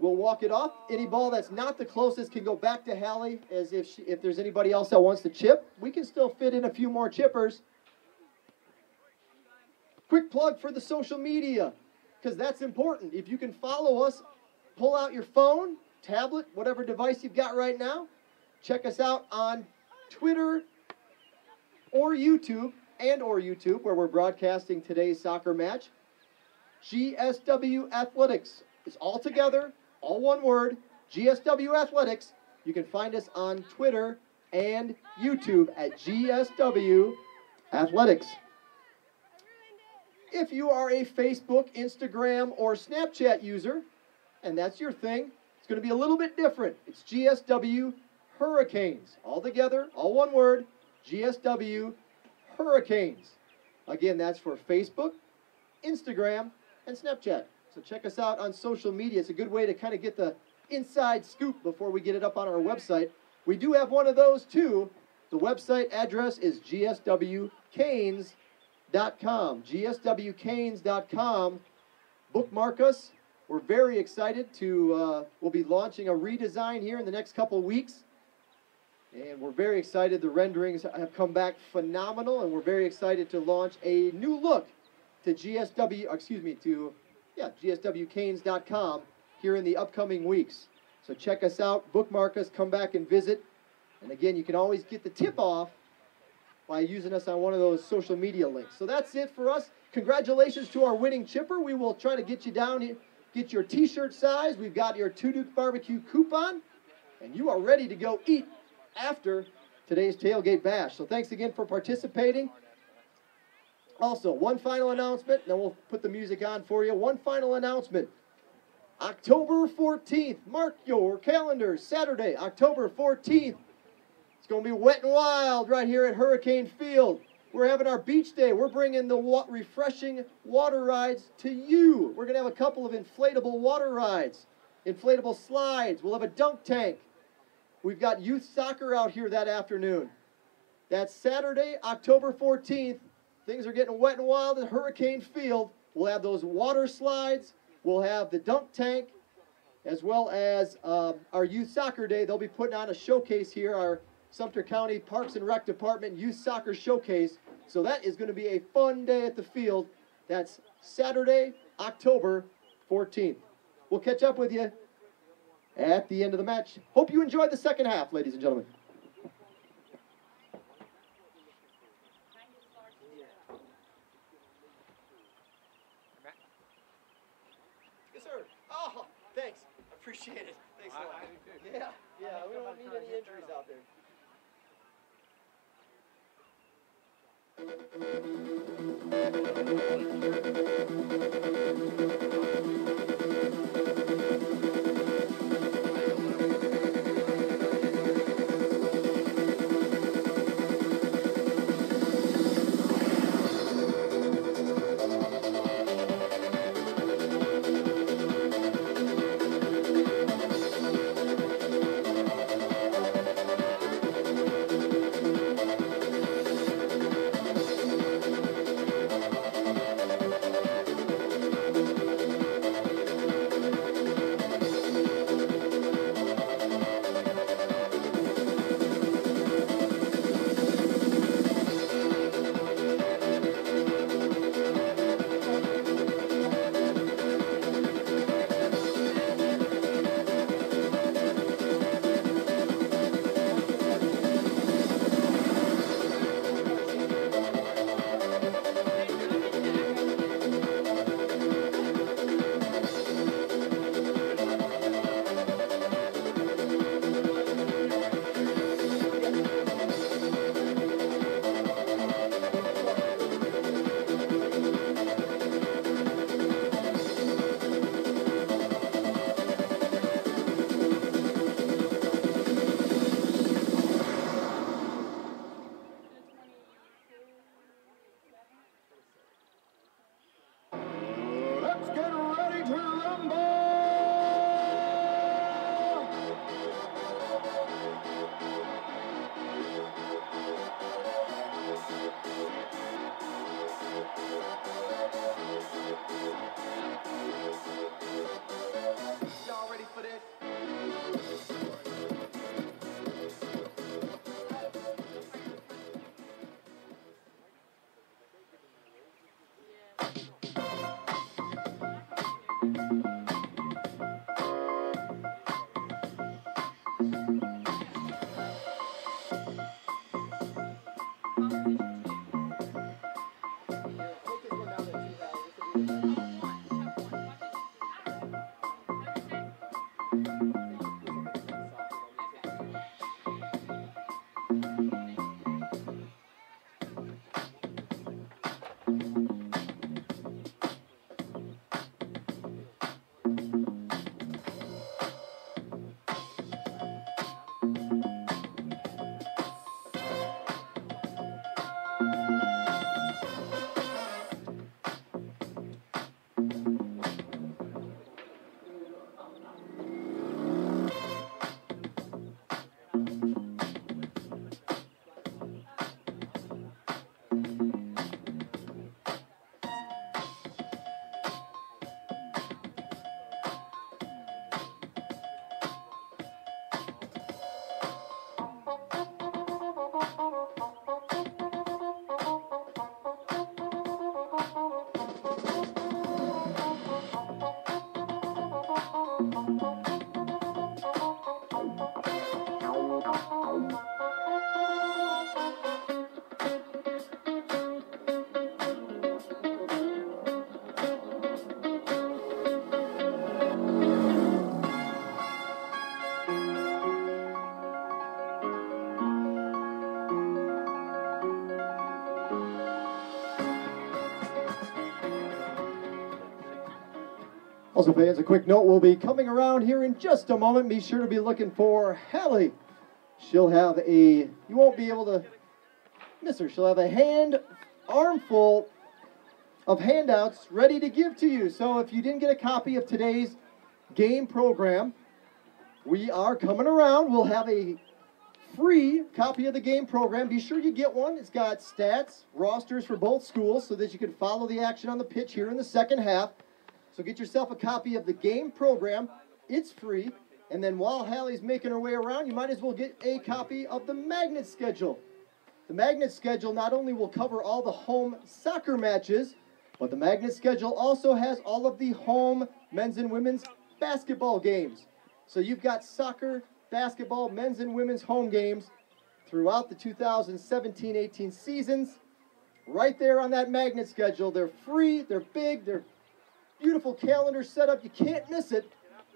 We'll walk it off. Any ball that's not the closest can go back to Hallie, as if there's anybody else that wants to chip. We can still fit in a few more chippers. Quick plug for the social media, because that's important. If you can follow us, pull out your phone, tablet, whatever device you've got right now. Check us out on Twitter or YouTube, where we're broadcasting today's soccer match. GSW Athletics is all together, all one word, GSW Athletics. You can find us on Twitter and YouTube at GSW Athletics. If you are a Facebook, Instagram, or Snapchat user, and that's your thing, it's going to be a little bit different. It's GSW Hurricanes. All together, all one word, GSW Hurricanes. Again, that's for Facebook, Instagram, and Snapchat. So check us out on social media. It's a good way to kind of get the inside scoop before we get it up on our website. We do have one of those too. The website address is gswcanes.com. gswcanes.com. Bookmark us. We're very excited to, we'll be launching a redesign here in the next couple weeks. And we're very excited. The renderings have come back phenomenal, and we're very excited to launch a new look to gswcanes.com here in the upcoming weeks. So check us out, bookmark us, come back and visit. And again, you can always get the tip off by using us on one of those social media links. So that's it for us. Congratulations to our winning chipper. We will try to get you down here, get your t-shirt size. We've got your Two Duke Barbecue coupon, and you are ready to go eat after today's tailgate bash. So thanks again for participating. Also, one final announcement, then we'll put the music on for you. One final announcement. October 14th, mark your calendars, Saturday, October 14th. It's going to be wet and wild right here at Hurricane Field. We're having our beach day. We're bringing the refreshing water rides to you. We're going to have a couple of inflatable water rides, inflatable slides. We'll have a dunk tank. We've got youth soccer out here that afternoon. That's Saturday, October 14th. Things are getting wet and wild at Hurricane Field. We'll have those water slides. We'll have the dunk tank, as well as our youth soccer day. They'll be putting on a showcase here, our Sumter County Parks and Rec Department youth soccer showcase. So that is going to be a fun day at the field. That's Saturday, October 14th. We'll catch up with you at the end of the match. Hope you enjoyed the second half, ladies and gentlemen. Yes, sir. Oh, thanks. Appreciate it. Thanks a lot. Yeah, we don't need any injuries out there. Also, fans, a quick note, we'll be coming around here in just a moment. Be sure to be looking for Hallie. She'll have you won't be able to miss her. She'll have a armful of handouts ready to give to you. So if you didn't get a copy of today's game program, we are coming around. We'll have a free copy of the game program. Be sure you get one. It's got stats, rosters for both schools so that you can follow the action on the pitch here in the second half. So get yourself a copy of the game program. It's free. And then while Hallie's making her way around, you might as well get a copy of the magnet schedule. The magnet schedule not only will cover all the home soccer matches, but the magnet schedule also has all of the home men's and women's basketball games. So you've got soccer, basketball, men's and women's home games throughout the 2017-18 seasons. Right there on that magnet schedule. They're free, they're big, they're beautiful calendar setup. You can't miss it.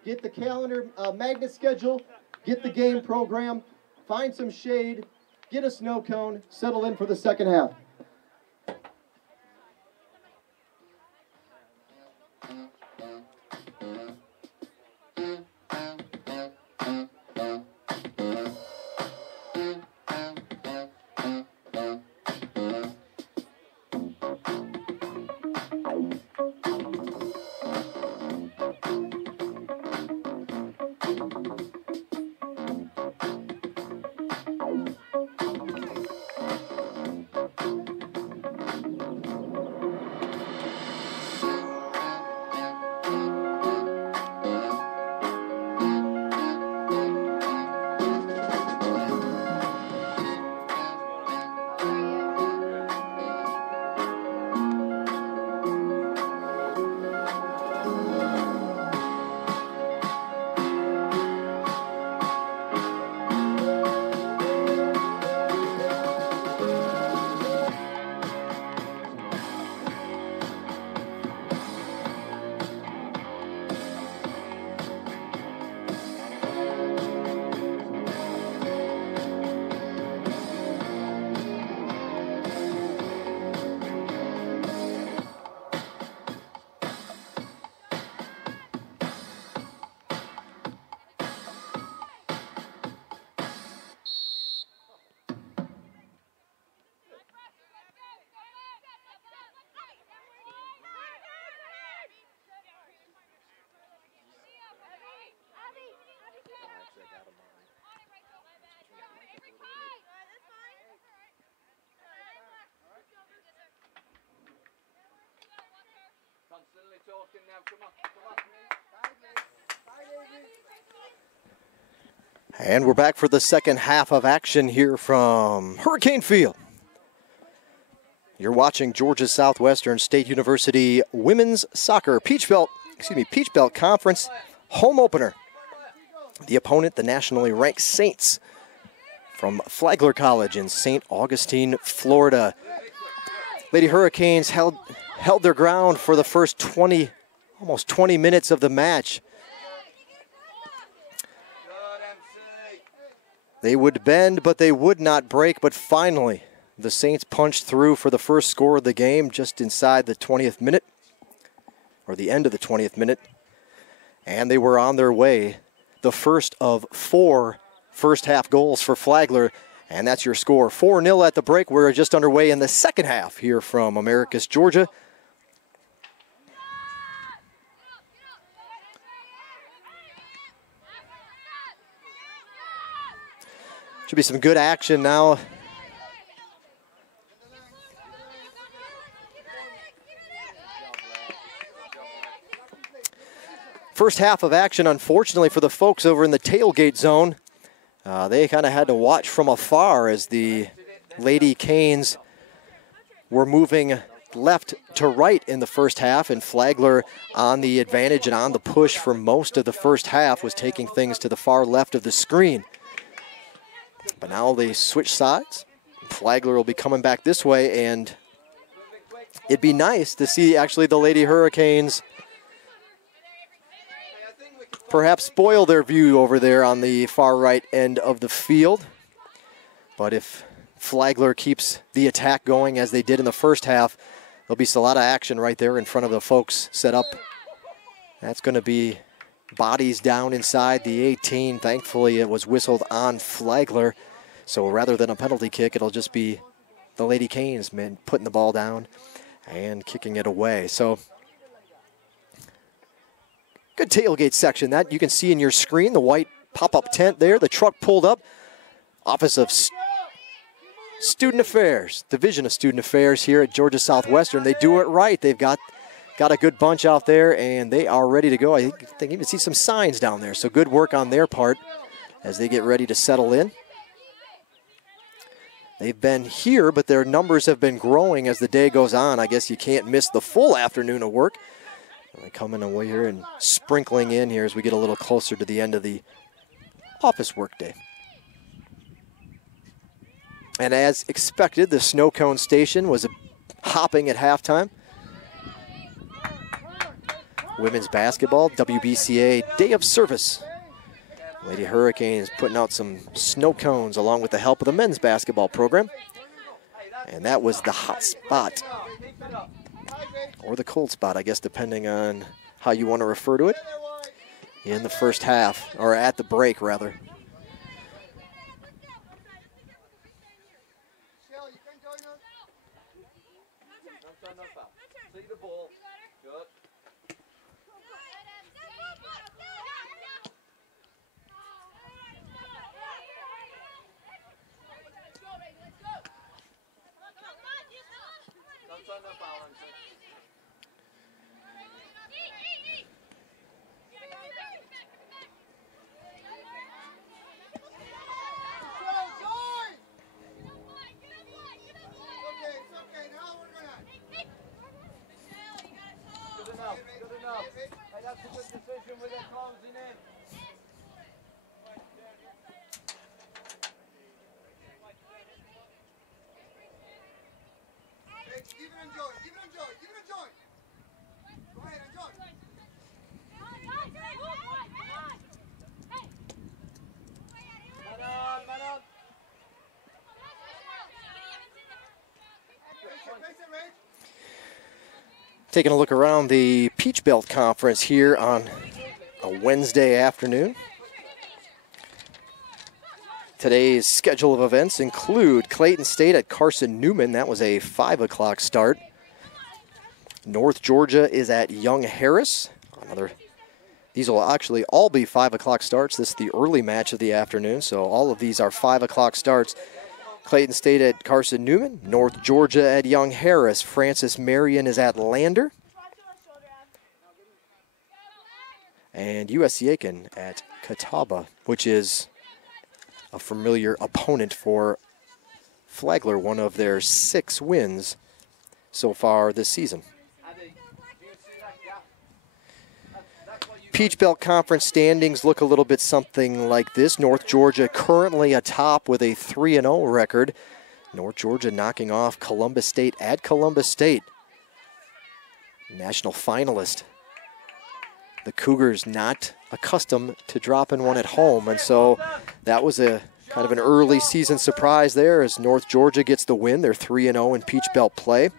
Get the calendar magnet schedule, get the game program, find some shade, get a snow cone, settle in for the second half. And we're back for the second half of action here from Hurricane Field. You're watching Georgia Southwestern State University Women's Soccer Peach Belt Conference home opener. The opponent, the nationally ranked Saints from Flagler College in St. Augustine, Florida. Lady Hurricanes held their ground for the first almost 20 minutes of the match. They would bend, but they would not break. But finally, the Saints punched through for the first score of the game just inside the 20th minute, or the end of the 20th minute. And they were on their way. The first of 4 first-half goals for Flagler. And that's your score. 4-0 at the break. We're just underway in the second half here from Americus, Georgia. Should be some good action now. First half of action, unfortunately, for the folks over in the tailgate zone. They kind of had to watch from afar as the Lady Canes were moving left to right in the first half, and Flagler on the advantage and on the push for most of the first half was taking things to the far left of the screen. But now they switch sides. Flagler will be coming back this way, and it'd be nice to see actually the Lady Hurricanes perhaps spoil their view over there on the far right end of the field. But if Flagler keeps the attack going as they did in the first half, there'll be a lot of action right there in front of the folks set up. That's going to be bodies down inside the 18. Thankfully, it was whistled on Flagler. So rather than a penalty kick, it'll just be the Lady Canes men putting the ball down and kicking it away. So good tailgate section. That you can see in your screen, the white pop-up tent there, the truck pulled up. Office of Student Affairs, Division of Student Affairs here at Georgia Southwestern. They do it right. They've got a good bunch out there, and they are ready to go. I think they can even see some signs down there. So good work on their part as they get ready to settle in. They've been here, but their numbers have been growing as the day goes on. I guess you can't miss the full afternoon of work. They come in away here and sprinkling in here as we get a little closer to the end of the office workday. And as expected, the snow cone station was hopping at halftime. Women's basketball, WBCA Day of Service. Lady Hurricanes putting out some snow cones along with the help of the men's basketball program. And that was the hot spot, or the cold spot, I guess, depending on how you want to refer to it, in the first half, or at the break, rather. Taking a look around the Peach Belt Conference here on a Wednesday afternoon. Today's schedule of events include Clayton State at Carson Newman. That was a 5 o'clock start. North Georgia is at Young Harris. These will actually all be 5 o'clock starts. This is the early match of the afternoon, so all of these are 5 o'clock starts. Clayton State at Carson Newman. North Georgia at Young Harris. Francis Marion is at Lander. And USC Aiken at Catawba, which is a familiar opponent for Flagler, one of their 6 wins so far this season. Peach Belt Conference standings look a little bit something like this. North Georgia currently atop with a 3-0 record. North Georgia knocking off Columbus State at Columbus State. National finalist. The Cougars not accustomed to dropping one at home, and so that was a kind of an early season surprise there as North Georgia gets the win. They're 3-0 in Peach Belt play.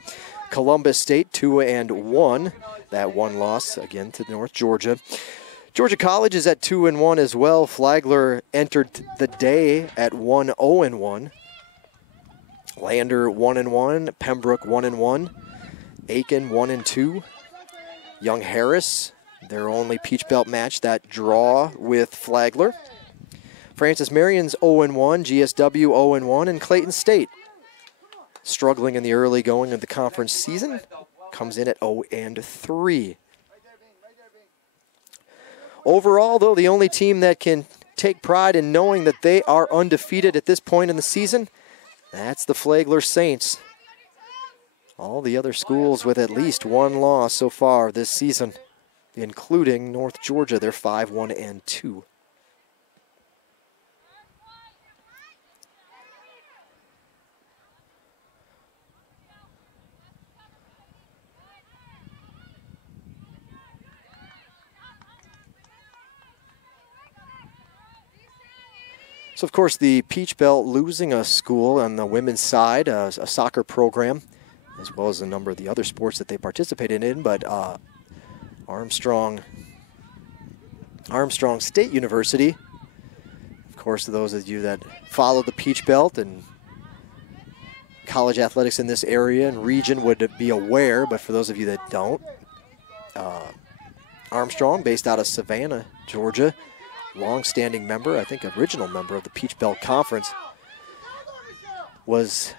Columbus State 2-1. That one loss again to North Georgia. Georgia College is at 2-1 as well. Flagler entered the day at 1-0-1. Lander 1-1. Pembroke 1-1. Aiken 1-2. Young Harris, their only Peach Belt match, that draw with Flagler. Francis Marion's 0-1. GSW 0-1, and Clayton State, struggling in the early going of the conference season, comes in at 0-3. Overall, though, the only team that can take pride in knowing that they are undefeated at this point in the season, that's the Flagler Saints. All the other schools with at least one loss so far this season, including North Georgia. They're 5-1-2. So, of course, the Peach Belt losing a school on the women's side, a soccer program, as well as a number of the other sports that they participated in, but Armstrong State University, of course, to those of you that follow the Peach Belt and college athletics in this area and region would be aware, but for those of you that don't, Armstrong, based out of Savannah, Georgia, long-standing member, I think original member of the Peach Belt Conference, was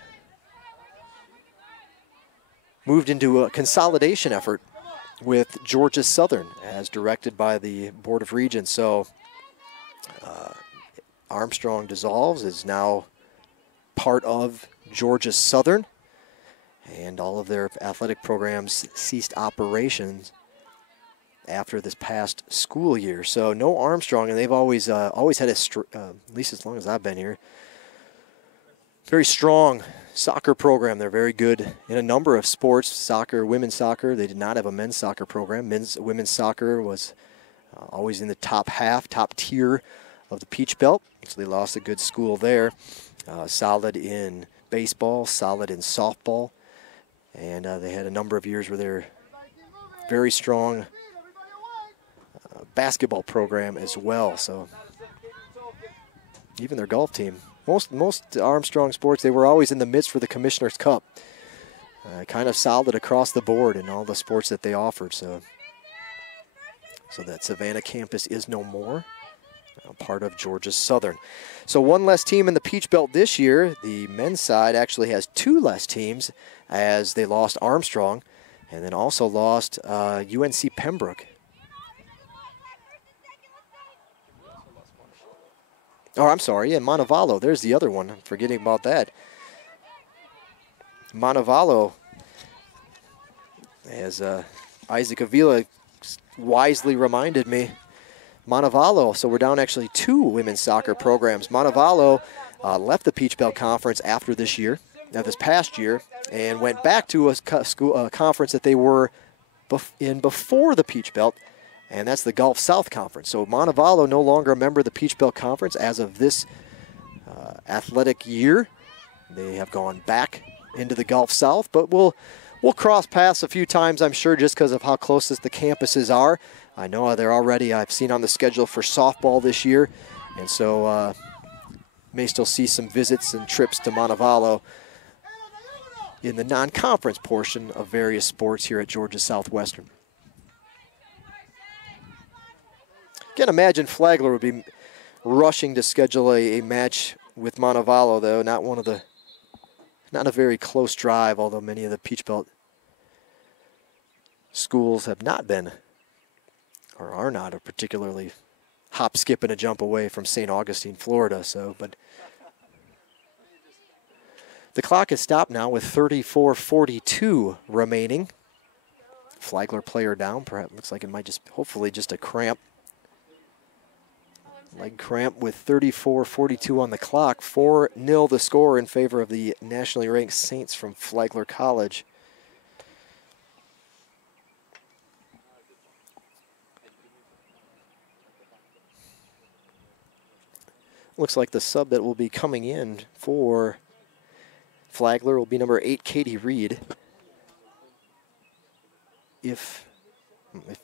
moved into a consolidation effort with Georgia Southern as directed by the Board of Regents. So Armstrong dissolves, is now part of Georgia Southern, and all of their athletic programs ceased operations after this past school year. So no Armstrong, and they've always had at least as long as I've been here, very strong soccer program. They're very good in a number of sports, soccer, women's soccer. They did not have a men's soccer program. Women's soccer was always in the top tier of the Peach Belt, so they lost a good school there. Solid in baseball, solid in softball, and they had a number of years where they're very strong basketball program as well. So even their golf team, most Armstrong sports, they were always in the midst for the Commissioner's Cup. Kind of solid across the board in all the sports that they offered. So that Savannah campus is no more, part of Georgia Southern. So one less team in the Peach Belt this year. The men's side actually has two less teams, as they lost Armstrong and then also lost UNC Pembroke. Oh, I'm sorry, yeah, Montevallo. There's the other one. I'm forgetting about that. Montevallo, as Isaac Avila wisely reminded me, Montevallo, so we're down actually two women's soccer programs. Montevallo left the Peach Belt Conference after this past year, and went back to a conference that they were in before the Peach Belt, and that's the Gulf South Conference. So Montevallo no longer a member of the Peach Belt Conference as of this athletic year. They have gone back into the Gulf South, but we'll cross paths a few times, I'm sure, just because of how close the campuses are. I know they're already, I've seen on the schedule for softball this year, and so may still see some visits and trips to Montevallo in the non-conference portion of various sports here at Georgia Southwestern. Can't imagine Flagler would be rushing to schedule a match with Montevallo, though. Not a very close drive, although many of the Peach Belt schools have not been, or are not, a particularly hop, skip, and a jump away from St. Augustine, Florida. So, but The clock is stopped now with 34:42 remaining. Flagler player down. Perhaps looks like it might just, hopefully just a cramp. Leg cramp with 34:42 on the clock. 4-0 the score in favor of the nationally ranked Saints from Flagler College. Looks like the sub that will be coming in for Flagler will be number 8, Katie Reed. If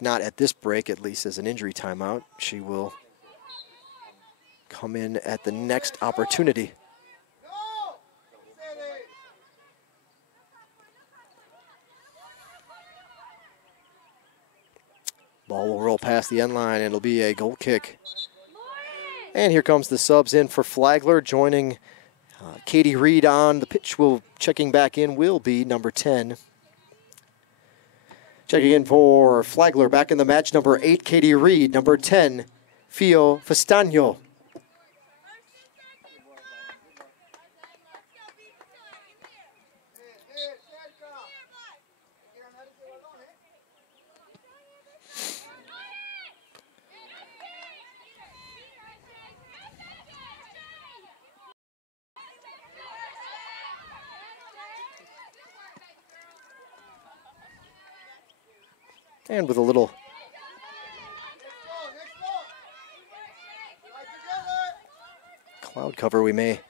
not at this break, at least as an injury timeout, she will come in at the next opportunity. Ball will roll past the end line. It'll be a goal kick. And here comes the subs in for Flagler, joining Katie Reed on the pitch. Checking back in will be number 10. Checking in for Flagler, back in the match, number 8, Katie Reed. Number 10, Fio Festagno. And with a little cloud cover, we may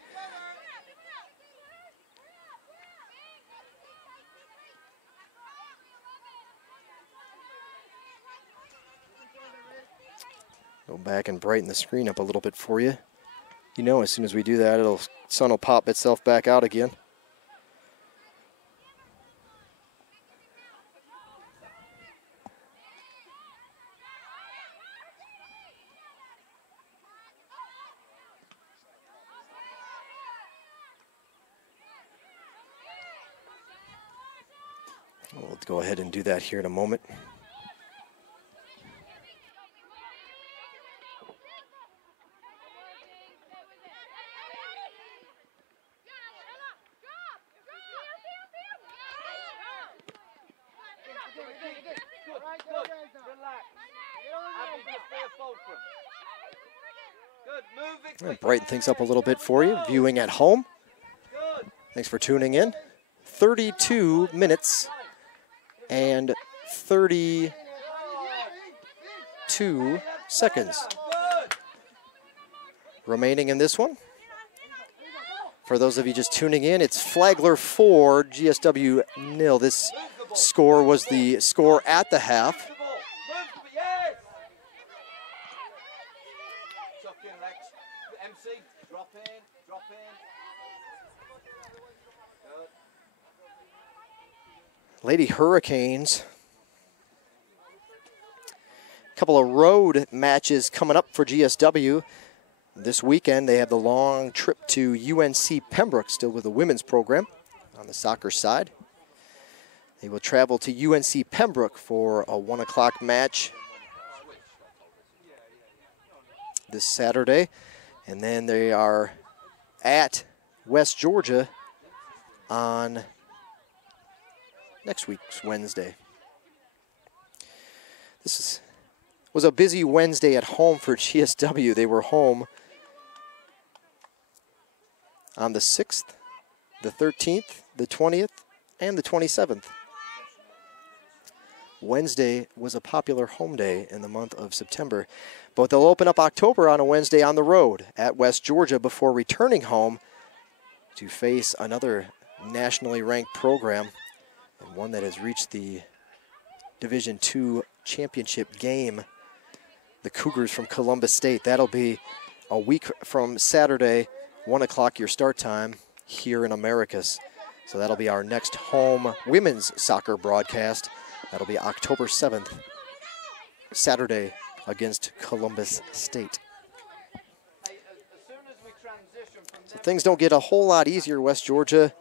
go back and brighten the screen up a little bit for you. You know, as soon as we do that, sun will pop itself back out again. We'll go ahead and do that here in a moment. Brighten things up a little bit for you, viewing at home. Thanks for tuning in. 32 minutes and 32 seconds remaining in this one. For those of you just tuning in, it's Flagler 4, GSW 0. This score was the score at the half. Lady Hurricanes. A couple of road matches coming up for GSW. This weekend they have the long trip to UNC Pembroke, still with the women's program on the soccer side. They will travel to UNC Pembroke for a 1 o'clock match this Saturday. And then they are at West Georgia on next week's Wednesday. Was a busy Wednesday at home for GSW. They were home on the 6th, the 13th, the 20th, and the 27th. Wednesday was a popular home day in the month of September, but they'll open up October on a Wednesday on the road at West Georgia before returning home to face another nationally ranked program, and one that has reached the Division II championship game, the Cougars from Columbus State. That'll be a week from Saturday, 1 o'clock your start time here in Americus. So that'll be our next home women's soccer broadcast. That'll be October 7th, Saturday, against Columbus State. So things don't get a whole lot easier. West Georgia,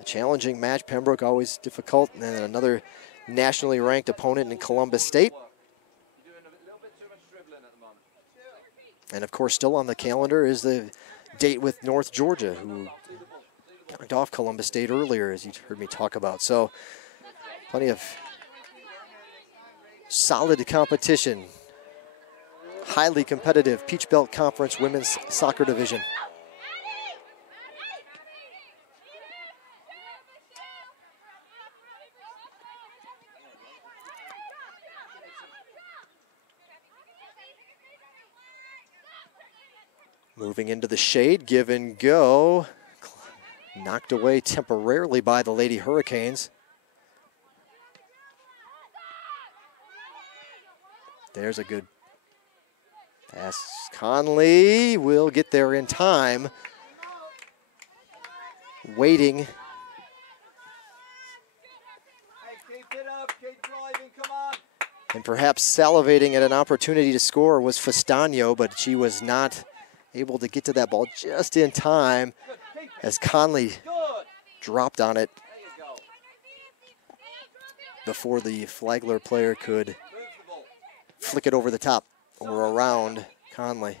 a challenging match. Pembroke always difficult. And then another nationally ranked opponent in Columbus State. And of course, still on the calendar is the date with North Georgia, who knocked off Columbus State earlier, as you heard me talk about. So plenty of solid competition. Highly competitive Peach Belt Conference women's soccer division. Moving into the shade, give and go. Knocked away temporarily by the Lady Hurricanes. There's a good pass. Conley will get there in time. Waiting. Hey, keep it up, keep driving, come on. And perhaps salivating at an opportunity to score was Festano, but she was not able to get to that ball just in time as Conley dropped on it before the Flagler player could flick it over the top or around Conley.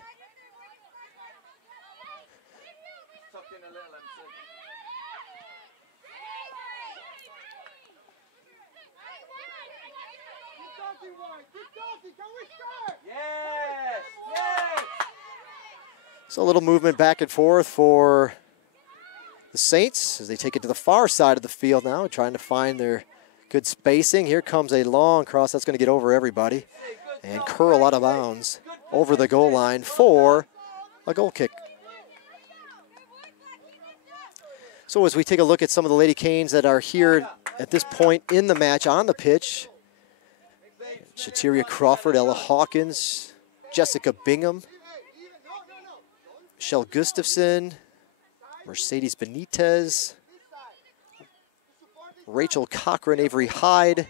Yes, yes. So a little movement back and forth for the Saints as they take it to the far side of the field now, trying to find their good spacing. Here comes a long cross that's going to get over everybody and curl out of bounds over the goal line for a goal kick. So as we take a look at some of the Lady Canes that are here at this point in the match on the pitch, Shateria Crawford, Ella Hawkins, Jessica Bingham, Michelle Gustafson, Mercedes Benitez, Rachel Cochran, Avery Hyde,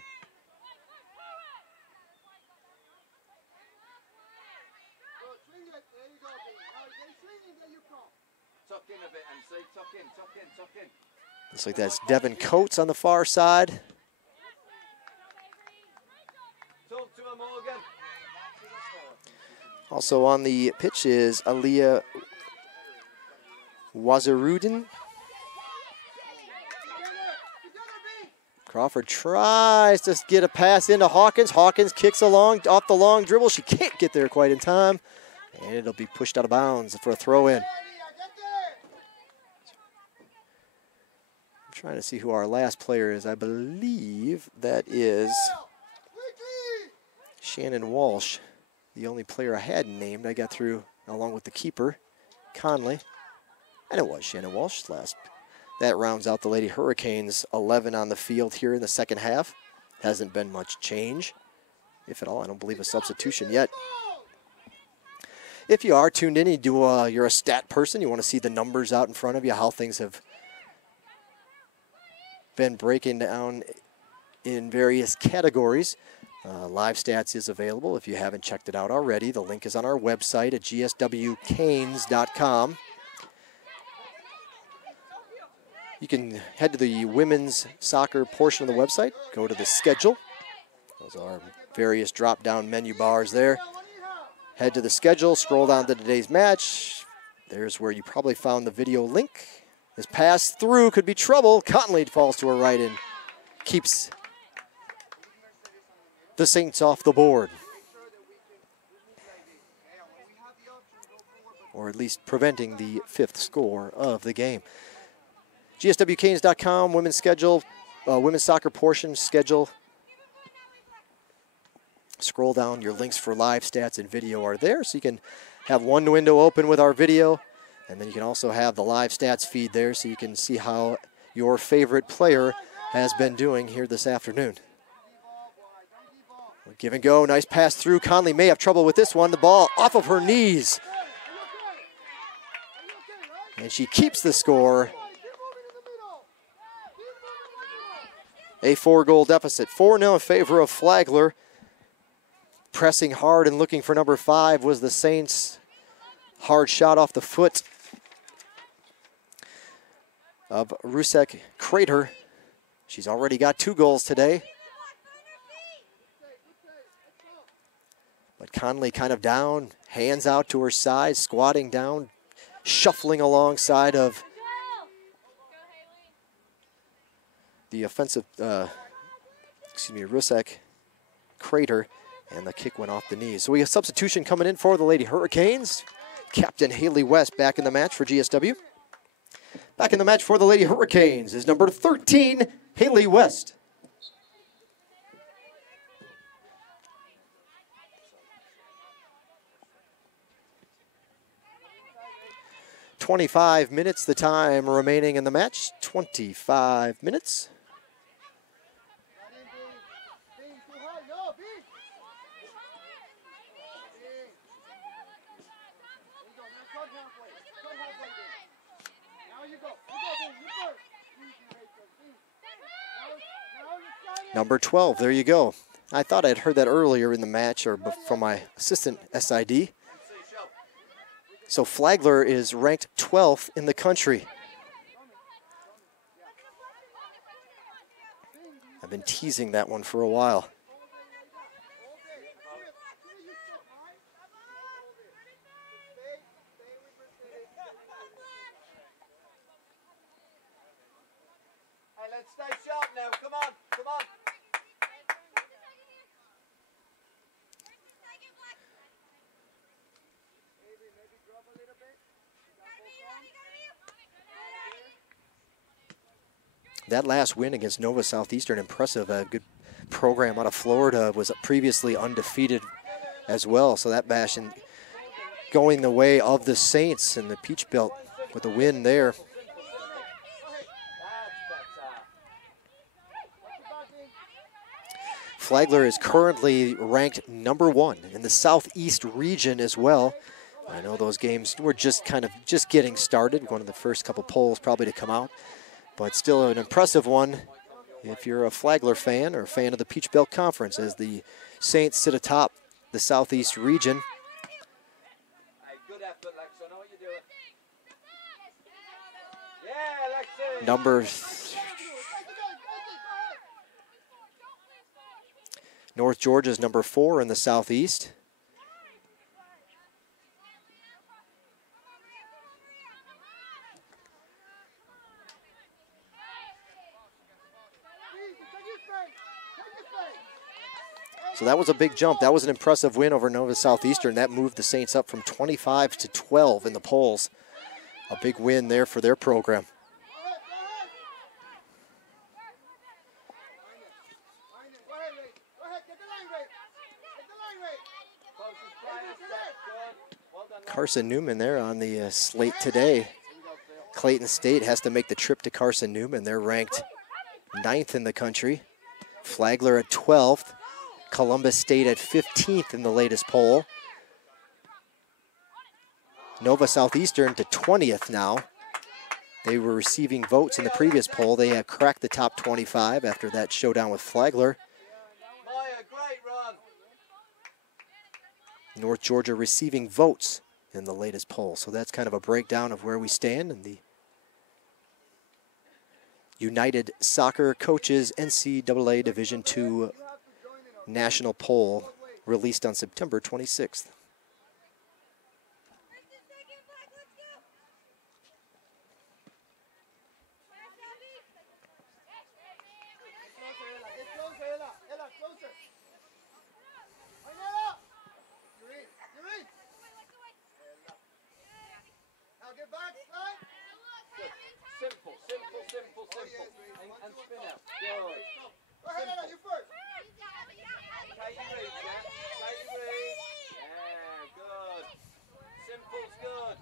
looks like that's Devin Coates on the far side. Also on the pitch is Aliyah Wazirudin. Crawford tries to get a pass into Hawkins. Hawkins kicks along off the long dribble. She can't get there quite in time. And it'll be pushed out of bounds for a throw in. I'm trying to see who our last player is. I believe that is Shannon Walsh, the only player I hadn't named. I got through along with the keeper, Conley. And it was Shannon Walsh last. That rounds out the Lady Hurricanes 11 on the field here in the second half. Hasn't been much change, if at all. I don't believe a substitution yet. If you are tuned in, you're a stat person, you want to see the numbers out in front of you, how things have been breaking down in various categories. Live Stats is available if you haven't checked it out already. The link is on our website at gswcanes.com. You can head to the women's soccer portion of the website, go to the schedule. Those are various drop-down menu bars there. Head to the schedule, scroll down to today's match. There's where you probably found the video link. This pass through could be trouble. Conley falls to her right and keeps the Saints off the board. Or at least preventing the fifth score of the game. GSWCanes.com, women's schedule, women's soccer portion schedule. Scroll down, your links for live stats and video are there, so you can have one window open with our video, and then you can also have the live stats feed there so you can see how your favorite player has been doing here this afternoon. Give and go, nice pass through. Conley may have trouble with this one. The ball off of her knees. And she keeps the score. A 4-goal deficit. 4-0 in favor of Flagler. Pressing hard and looking for number 5 was the Saints. Hard shot off the foot of Rusek Crater. She's already got 2 goals today. But Conley kind of down, hands out to her side, squatting down, shuffling alongside of the offensive, Rusek crater, and the kick went off the knees. So we have substitution coming in for the Lady Hurricanes. Captain Haley West back in the match for GSW. Back in the match for the Lady Hurricanes is number 13, Haley West. "25 minutes the time remaining in the match. 25 minutes. Number 12, there you go. I thought I'd heard that earlier in the match or from my assistant SID. So Flagler is ranked 12th in the country. I've been teasing that one for a while. Hey, let's stay sharp now. Come on, come on. That last win against Nova Southeastern, impressive. A good program out of Florida, was previously undefeated as well. So that bash and going the way of the Saints and the Peach Belt with a win there. Flagler is currently ranked number 1 in the Southeast region as well. I know those games were just getting started. One of the first couple polls probably to come out. But still an impressive one if you're a Flagler fan or a fan of the Peach Belt Conference, as the Saints sit atop the Southeast region. North Georgia's number 4 in the Southeast. So that was a big jump. That was an impressive win over Nova Southeastern. That moved the Saints up from 25 to 12 in the polls. A big win there for their program. Carson Newman there on the slate today. Clayton State has to make the trip to Carson Newman. They're ranked 9th in the country. Flagler at 12th. Columbus State at 15th in the latest poll. Nova Southeastern to 20th now. They were receiving votes in the previous poll. They had cracked the top 25 after that showdown with Flagler. North Georgia receiving votes in the latest poll. So that's kind of a breakdown of where we stand in the United Soccer Coaches NCAA Division II national poll released on September 26th. Simple. And spin out. Good. Go ahead, Ella, you first. Take your read, Jack. Take your read. Yeah, good. Simple's good.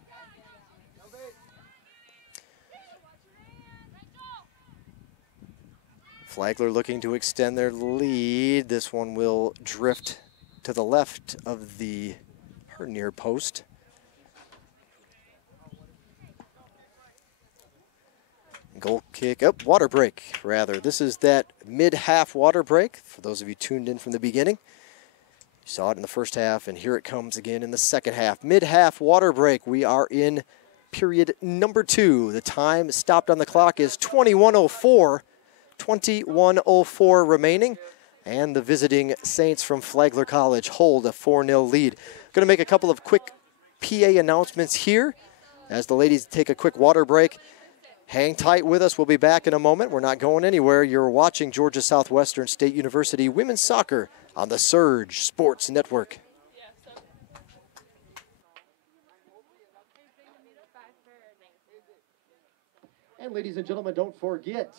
Flagler looking to extend their lead. This one will drift to the left of her near post. Goal kick, water break, rather. This is that mid-half water break, for those of you tuned in from the beginning. You saw it in the first half, and here it comes again in the second half. Mid-half water break. We are in period number 2. The time stopped on the clock is 21:04. 21:04 remaining, and the visiting Saints from Flagler College hold a 4-0 lead. Going to make a couple of quick PA announcements here as the ladies take a quick water break. Hang tight with us. We'll be back in a moment. We're not going anywhere. You're watching Georgia Southwestern State University Women's Soccer on the Surge Sports Network. And ladies and gentlemen, don't forget,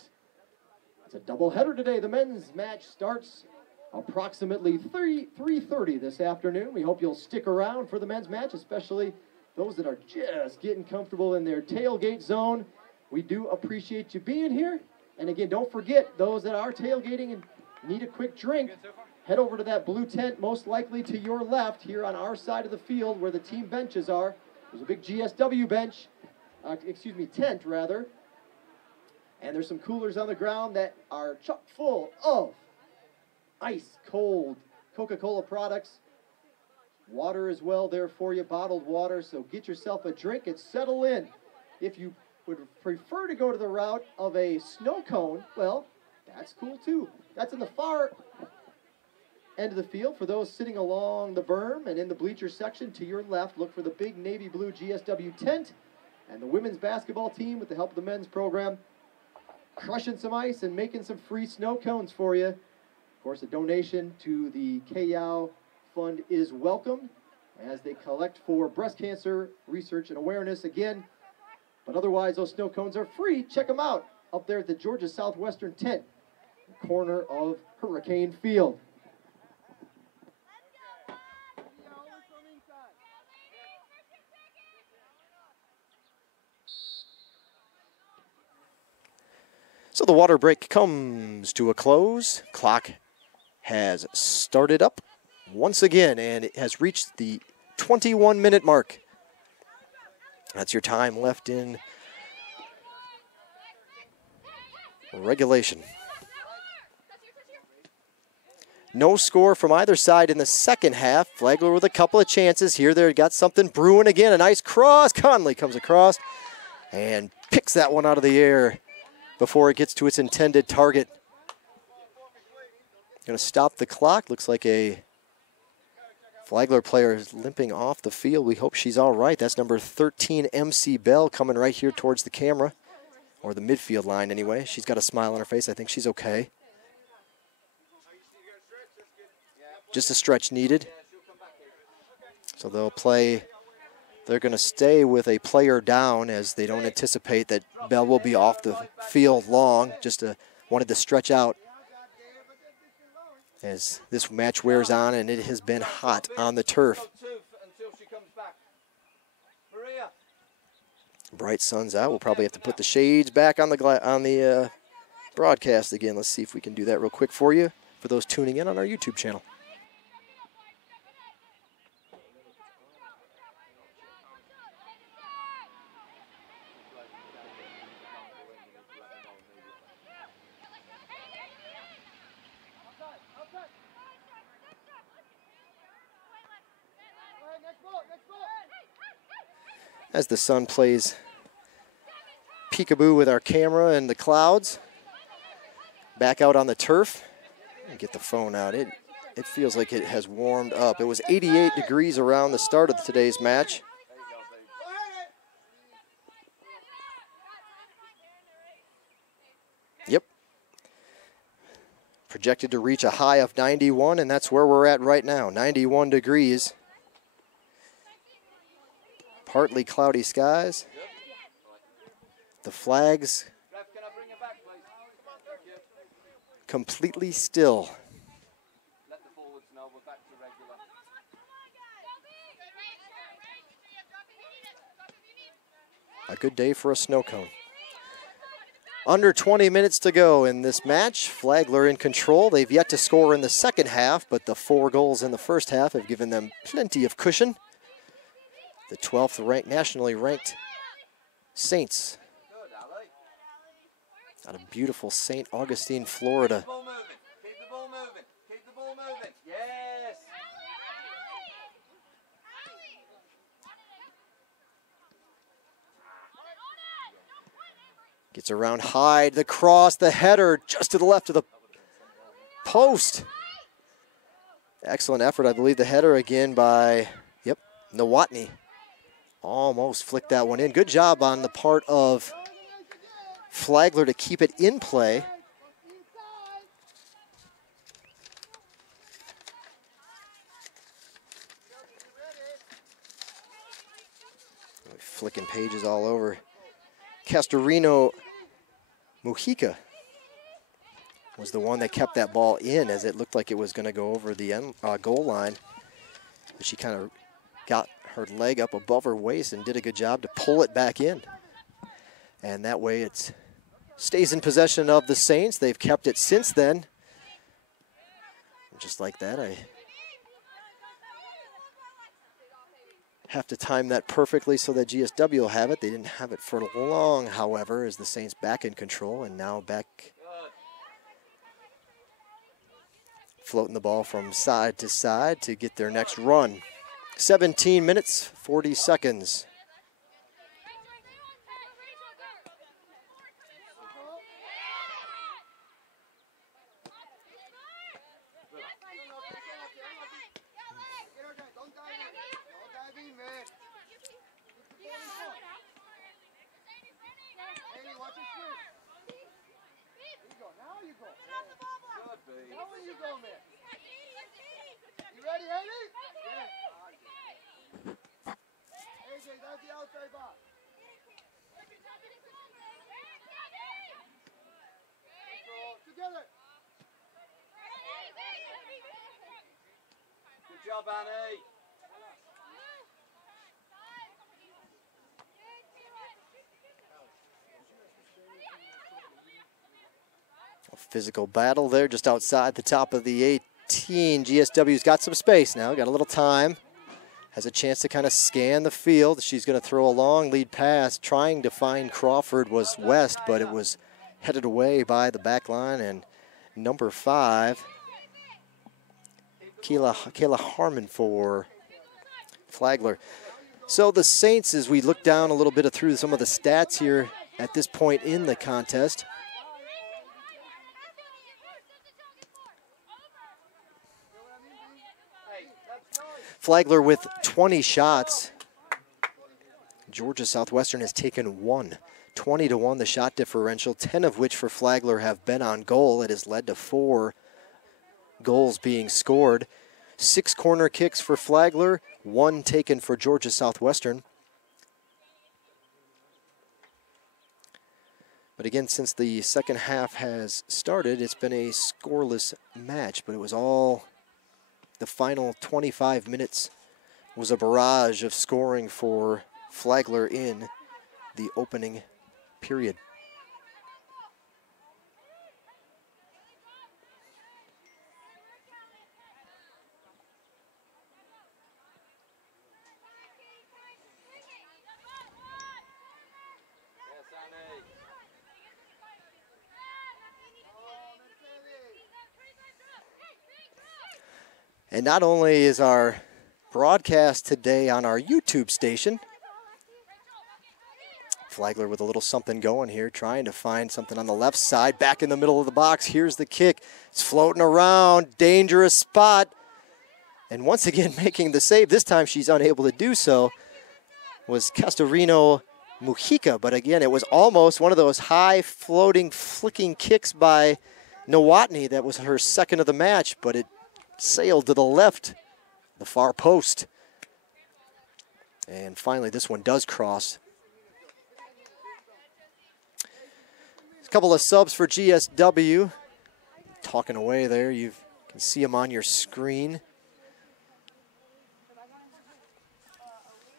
it's a doubleheader today. The men's match starts approximately 3:30 this afternoon. We hope you'll stick around for the men's match, especially those that are just getting comfortable in their tailgate zone. We do appreciate you being here. And again, don't forget, those that are tailgating and need a quick drink, head over to that blue tent, most likely to your left, here on our side of the field where the team benches are. There's a big GSW bench, tent rather. And there's some coolers on the ground that are chock full of ice cold Coca-Cola products. Water as well there for you, bottled water. So get yourself a drink and settle in. If you would prefer to go to the route of a snow cone, well, that's cool too. That's in the far end of the field. For those sitting along the berm and in the bleacher section to your left, look for the big navy blue GSW tent and the women's basketball team with the help of the men's program crushing some ice and making some free snow cones for you. Of course, a donation to the KYAO Fund is welcome as they collect for breast cancer research and awareness again. But otherwise, those snow cones are free. Check them out up there at the Georgia Southwestern tent, corner of Hurricane Field. So the water break comes to a close. Clock has started up once again, and it has reached the 21-minute mark. That's your time left in regulation. No score from either side in the second half. Flagler with a couple of chances here. There got something brewing again. A nice cross. Conley comes across and picks that one out of the air before it gets to its intended target. Going to stop the clock. Looks like a Flagler player is limping off the field. We hope she's all right. That's number 13, MC Bell, coming right here towards the camera, or the midfield line anyway. She's got a smile on her face. I think she's okay. Just a stretch needed. So they'll play. They're going to stay with a player down as they don't anticipate that Bell will be off the field long. Just wanted to stretch out as this match wears on, and it has been hot on the turf. Bright sun's out. We'll probably have to put the shades back on the broadcast again. Let's see if we can do that real quick for you, for those tuning in on our YouTube channel. As the sun plays peekaboo with our camera and the clouds, back out on the turf. Get the phone out. It feels like it has warmed up. It was 88 degrees around the start of today's match. Yep. Projected to reach a high of 91, and that's where we're at right now, 91 degrees. Partly cloudy skies. The flags completely still. A good day for a snow cone. Under 20 minutes to go in this match. Flagler in control. They've yet to score in the second half, but the 4 goals in the first half have given them plenty of cushion. The 12th nationally ranked Saints out of beautiful St. Augustine, Florida. Keep the ball moving. Keep the ball moving. Keep the ball moving. Yes. Gets around Hyde, the cross, the header just to the left of the post. Excellent effort. I believe the header again by, Nowotny. Almost flicked that one in. Good job on the part of Flagler to keep it in play. Flicking pages all over. Castorino Mujica was the one that kept that ball in as it looked like it was going to go over the end, goal line. But she kind of got her leg up above her waist and did a good job to pull it back in. And that way it stays in possession of the Saints. They've kept it since then. Just like that, I have to time that perfectly so that GSW will have it. They didn't have it for long, however, as the Saints back in control and now back floating the ball from side to side to get their next run. 17 minutes, 40 seconds. Good job, Annie. A physical battle there just outside the top of the 18. GSW's got some space now, got a little time. Has a chance to kind of scan the field. She's going to throw a long lead pass. Trying to find Crawford was West, but it was headed away by the back line. And number 5, Kayla Harmon for Flagler. So the Saints, as we look down a little bit through some of the stats here at this point in the contest, Flagler with 20 shots. Georgia Southwestern has taken 1. 20-1 the shot differential, 10 of which for Flagler have been on goal. It has led to 4 goals being scored. 6 corner kicks for Flagler, 1 taken for Georgia Southwestern. But again, since the second half has started, it's been a scoreless match, but it was all the final 25 minutes was a barrage of scoring for Flagler in the opening period. And not only is our broadcast today on our YouTube station, Flagler with a little something going here, trying to find something on the left side, back in the middle of the box. Here's the kick. It's floating around, dangerous spot. And once again making the save. This time she's unable to do so. Was Castorino Mujica, but again, it was almost one of those high floating, flicking kicks by Nowotny. That was her second of the match, but it sailed to the left, the far post. And finally, this one does cross. A couple of subs for GSW. Talking away there, you can see them on your screen.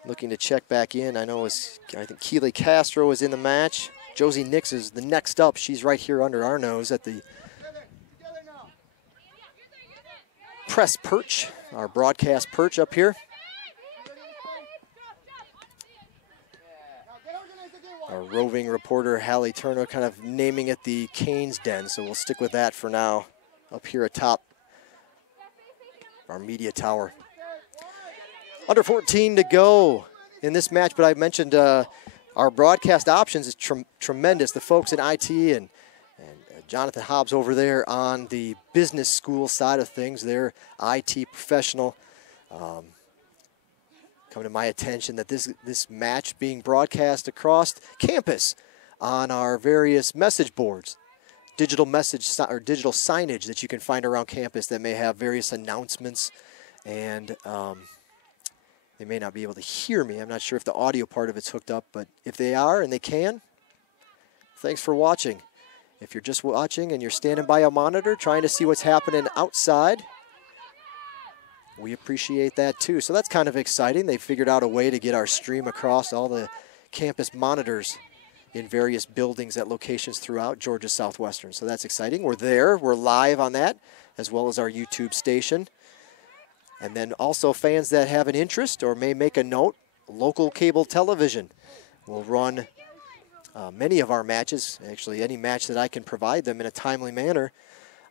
Looking to check back in. I think Keely Castro is in the match. Josie Nix is the next up. She's right here under our nose at the press perch, our broadcast perch up here. Our roving reporter, Hallie Turner, kind of naming it the Canes Den, so we'll stick with that for now up here atop our media tower. Under 14 to go in this match, but I mentioned our broadcast options is tremendous. The folks in IT and Jonathan Hobbs over there on the business school side of things, their IT professional, come to my attention that this match being broadcast across campus on our various message boards, digital signage that you can find around campus that may have various announcements. And they may not be able to hear me. I'm not sure if the audio part of it's hooked up, but if they are and they can, thanks for watching. If you're just watching and you're standing by a monitor trying to see what's happening outside, we appreciate that too. So that's kind of exciting. They figured out a way to get our stream across all the campus monitors in various buildings at locations throughout Georgia Southwestern. So that's exciting. We're there. We're live on that, as well as our YouTube station. And then also fans that have an interest or may make a note, local cable television will run many of our matches, actually any match that I can provide them in a timely manner,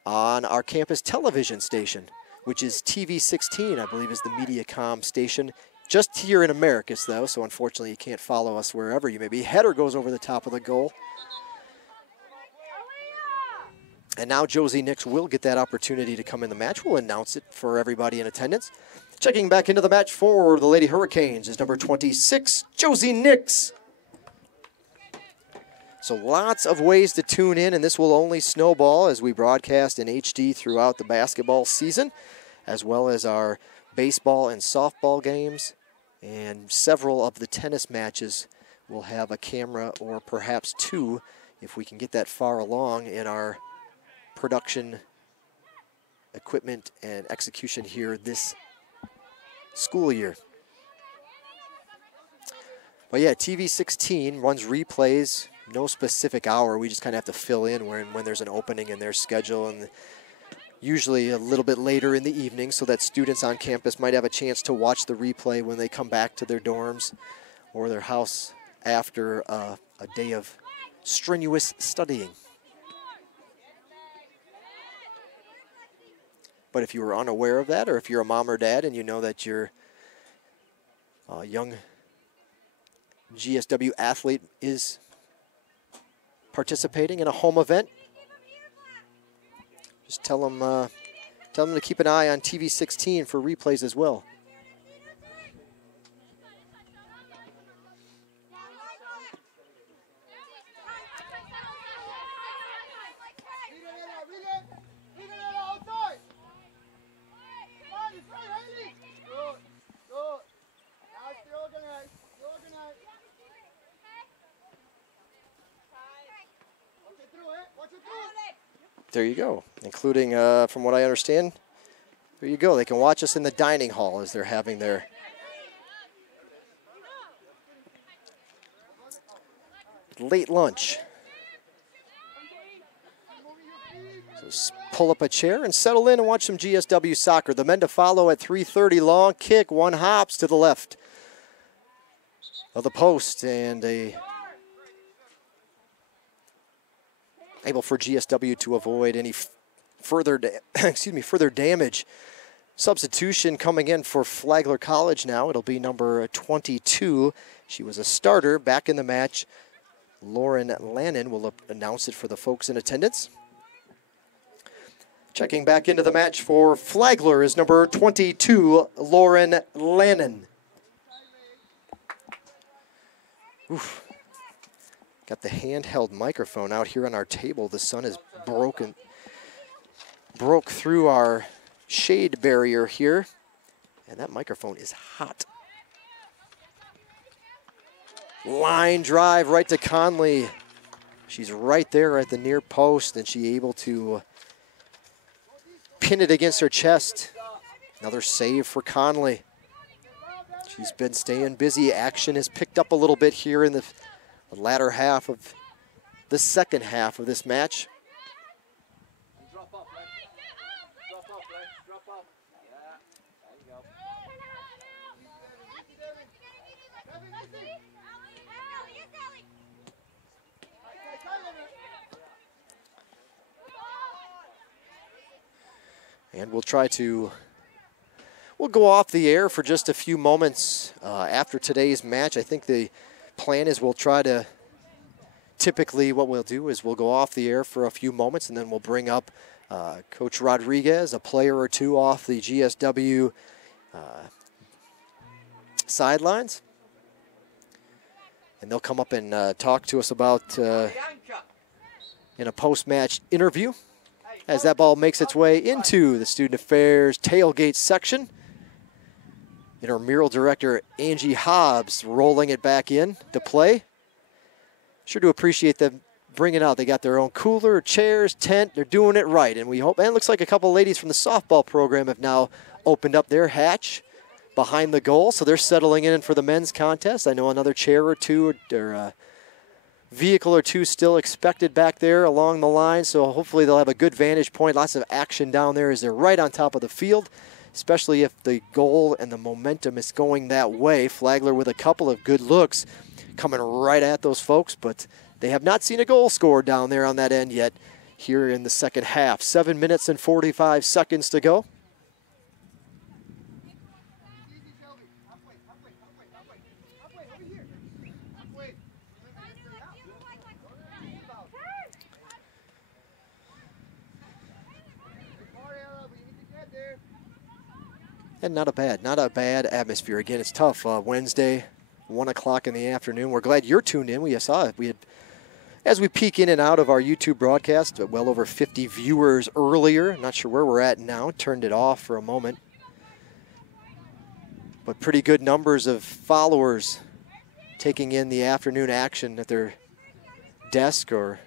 on our campus television station, which is TV 16, I believe is the Mediacom station. Just here in Americus, though, so unfortunately you can't follow us wherever you may be. Header goes over the top of the goal. And now Josie Nix will get that opportunity to come in the match. We'll announce it for everybody in attendance. Checking back into the match for the Lady Hurricanes is number 26, Josie Nix. So lots of ways to tune in, and this will only snowball as we broadcast in HD throughout the basketball season, as well as our baseball and softball games. And several of the tennis matches will have a camera or perhaps two if we can get that far along in our production equipment and execution here this school year. But yeah, TV 16 runs replays, no specific hour. We just kind of have to fill in when there's an opening in their schedule, and usually a little bit later in the evening so that students on campus might have a chance to watch the replay when they come back to their dorms or their house after a day of strenuous studying. But if you were unaware of that, or if you're a mom or dad and you know that your young GSW athlete is participating in a home event, just tell them to keep an eye on TV 16 for replays as well. There you go, including, from what I understand, there you go. They can watch us in the dining hall as they're having their late lunch. So pull up a chair and settle in and watch some GSW soccer. The men to follow at 3:30, long kick, one hops to the left of the post, and able for GSW to avoid any further damage. Substitution coming in for Flagler College now. It'll be number 22. She was a starter back in the match. Lauren Lannon will announce it for the folks in attendance. Checking back into the match for Flagler is number 22, Lauren Lannon. Oof. Got the handheld microphone out here on our table. The sun has broke through our shade barrier here, and that microphone is hot. Line drive right to Conley. She's right there at the near post, and she's able to pin it against her chest. Another save for Conley. She's been staying busy. Action has picked up a little bit here in the latter half of the second half of this match. Drop up, Len. Drop up, Len. Drop up. Yeah, there you go. And we'll go off the air for just a few moments after today's match. I think the plan is typically what we'll do is we'll go off the air for a few moments, and then we'll bring up Coach Rodriguez, a player or two off the GSW sidelines. And they'll come up and talk to us about in a post-match interview as that ball makes its way into the Student Affairs tailgate section. Intramural Director Angie Hobbs rolling it back in to play. Sure to appreciate them bringing out. They got their own cooler, chairs, tent. They're doing it right. And we hope, and it looks like a couple ladies from the softball program have now opened up their hatch behind the goal. So they're settling in for the men's contest. I know another chair or two or a vehicle or two still expected back there along the line. So hopefully they'll have a good vantage point. Lots of action down there as they're right on top of the field, especially if the goal and the momentum is going that way. Flagler with a couple of good looks coming right at those folks, but they have not seen a goal scored down there on that end yet here in the second half. 7 minutes and 45 seconds to go. And not a bad atmosphere. Again, it's tough. Wednesday, 1 o'clock in the afternoon. We're glad you're tuned in. We saw it. We had, as we peek in and out of our YouTube broadcast, well over 50 viewers earlier. Not sure where we're at now. Turned it off for a moment. But pretty good numbers of followers taking in the afternoon action at their desk or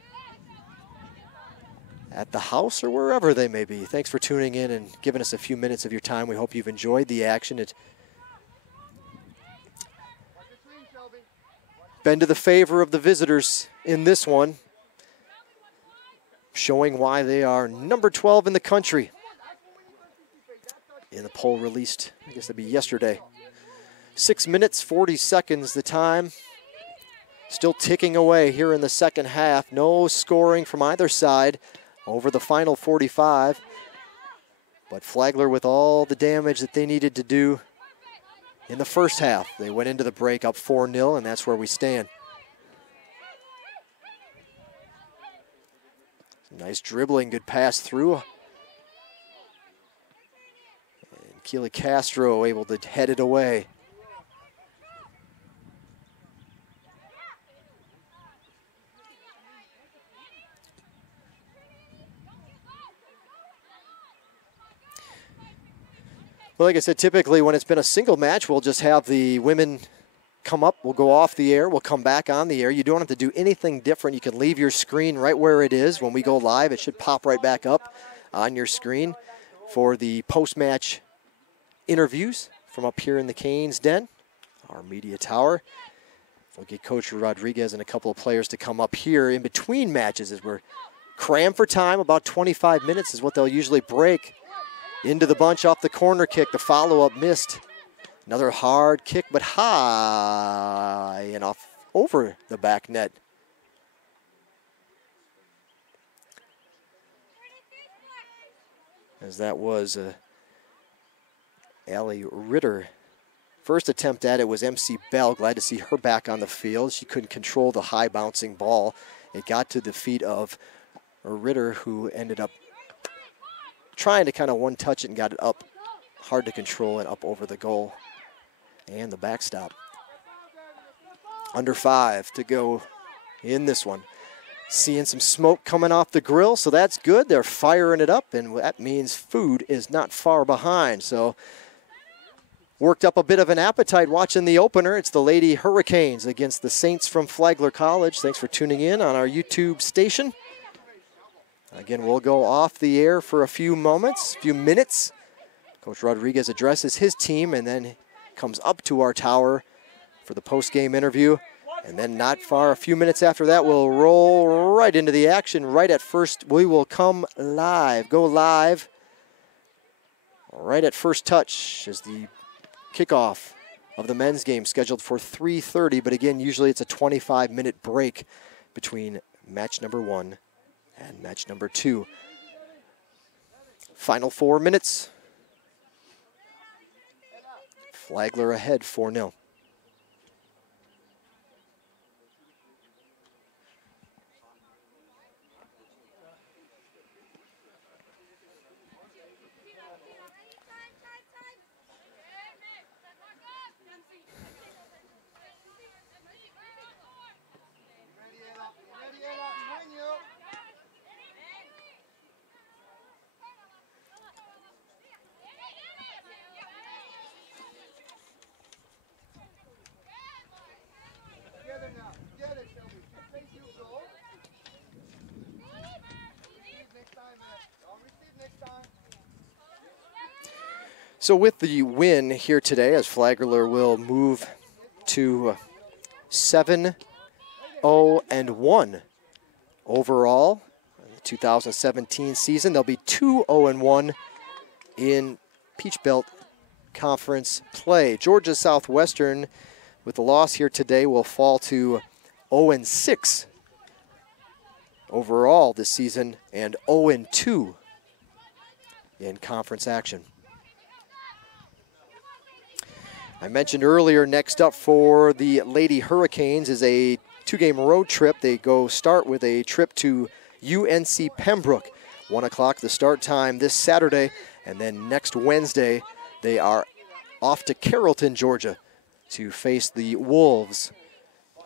at the house or wherever they may be. Thanks for tuning in and giving us a few minutes of your time. We hope you've enjoyed the action. It's been to the favor of the visitors in this one, showing why they are number 12 in the country in the poll released, I guess that'd be yesterday. 6 minutes, 40 seconds the time. Still ticking away here in the second half. No scoring from either side over the final 45. But Flagler with all the damage that they needed to do in the first half. They went into the break up 4-0, and that's where we stand. Nice dribbling, good pass through. And Keely Castro able to head it away. Well, like I said, typically when it's been a single match, we'll just have the women come up. We'll go off the air. We'll come back on the air. You don't have to do anything different. You can leave your screen right where it is. When we go live, it should pop right back up on your screen for the post-match interviews from up here in the Canes Den, our media tower. We'll get Coach Rodriguez and a couple of players to come up here in between matches as we're crammed for time. About 25 minutes is what they'll usually break. Into the bunch off the corner kick. The follow-up missed. Another hard kick, but high and off over the back net. As that was Allie Ritter. First attempt at it was MC Bell. Glad to see her back on the field. She couldn't control the high bouncing ball. It got to the feet of Ritter, who ended up trying to kind of one-touch it and got it up. Hard to control and up over the goal. And the backstop. Under 5 to go in this one. Seeing some smoke coming off the grill, so that's good. They're firing it up, and that means food is not far behind. So worked up a bit of an appetite watching the opener. It's the Lady Hurricanes against the Saints from Flagler College. Thanks for tuning in on our YouTube station. Again, we'll go off the air for a few minutes. Coach Rodriguez addresses his team and then comes up to our tower for the post-game interview. And then not far, a few minutes after that, we'll roll right into the action. Right at first, we will come live, go live. Right at first touch is the kickoff of the men's game scheduled for 3:30. But again, usually it's a 25-minute break between match number 1 and match number 2. Final 4 minutes. Flagler ahead 4-0. So with the win here today, as Flagler will move to 7-0-1 overall in the 2017 season. They'll be 2-0-1 in Peach Belt Conference play. Georgia Southwestern, with the loss here today, will fall to 0-6 overall this season and 0-2 in conference action. I mentioned earlier, next up for the Lady Hurricanes is a 2-game road trip. They start with a trip to UNC Pembroke. 1 o'clock the start time this Saturday, and then next Wednesday they are off to Carrollton, Georgia to face the Wolves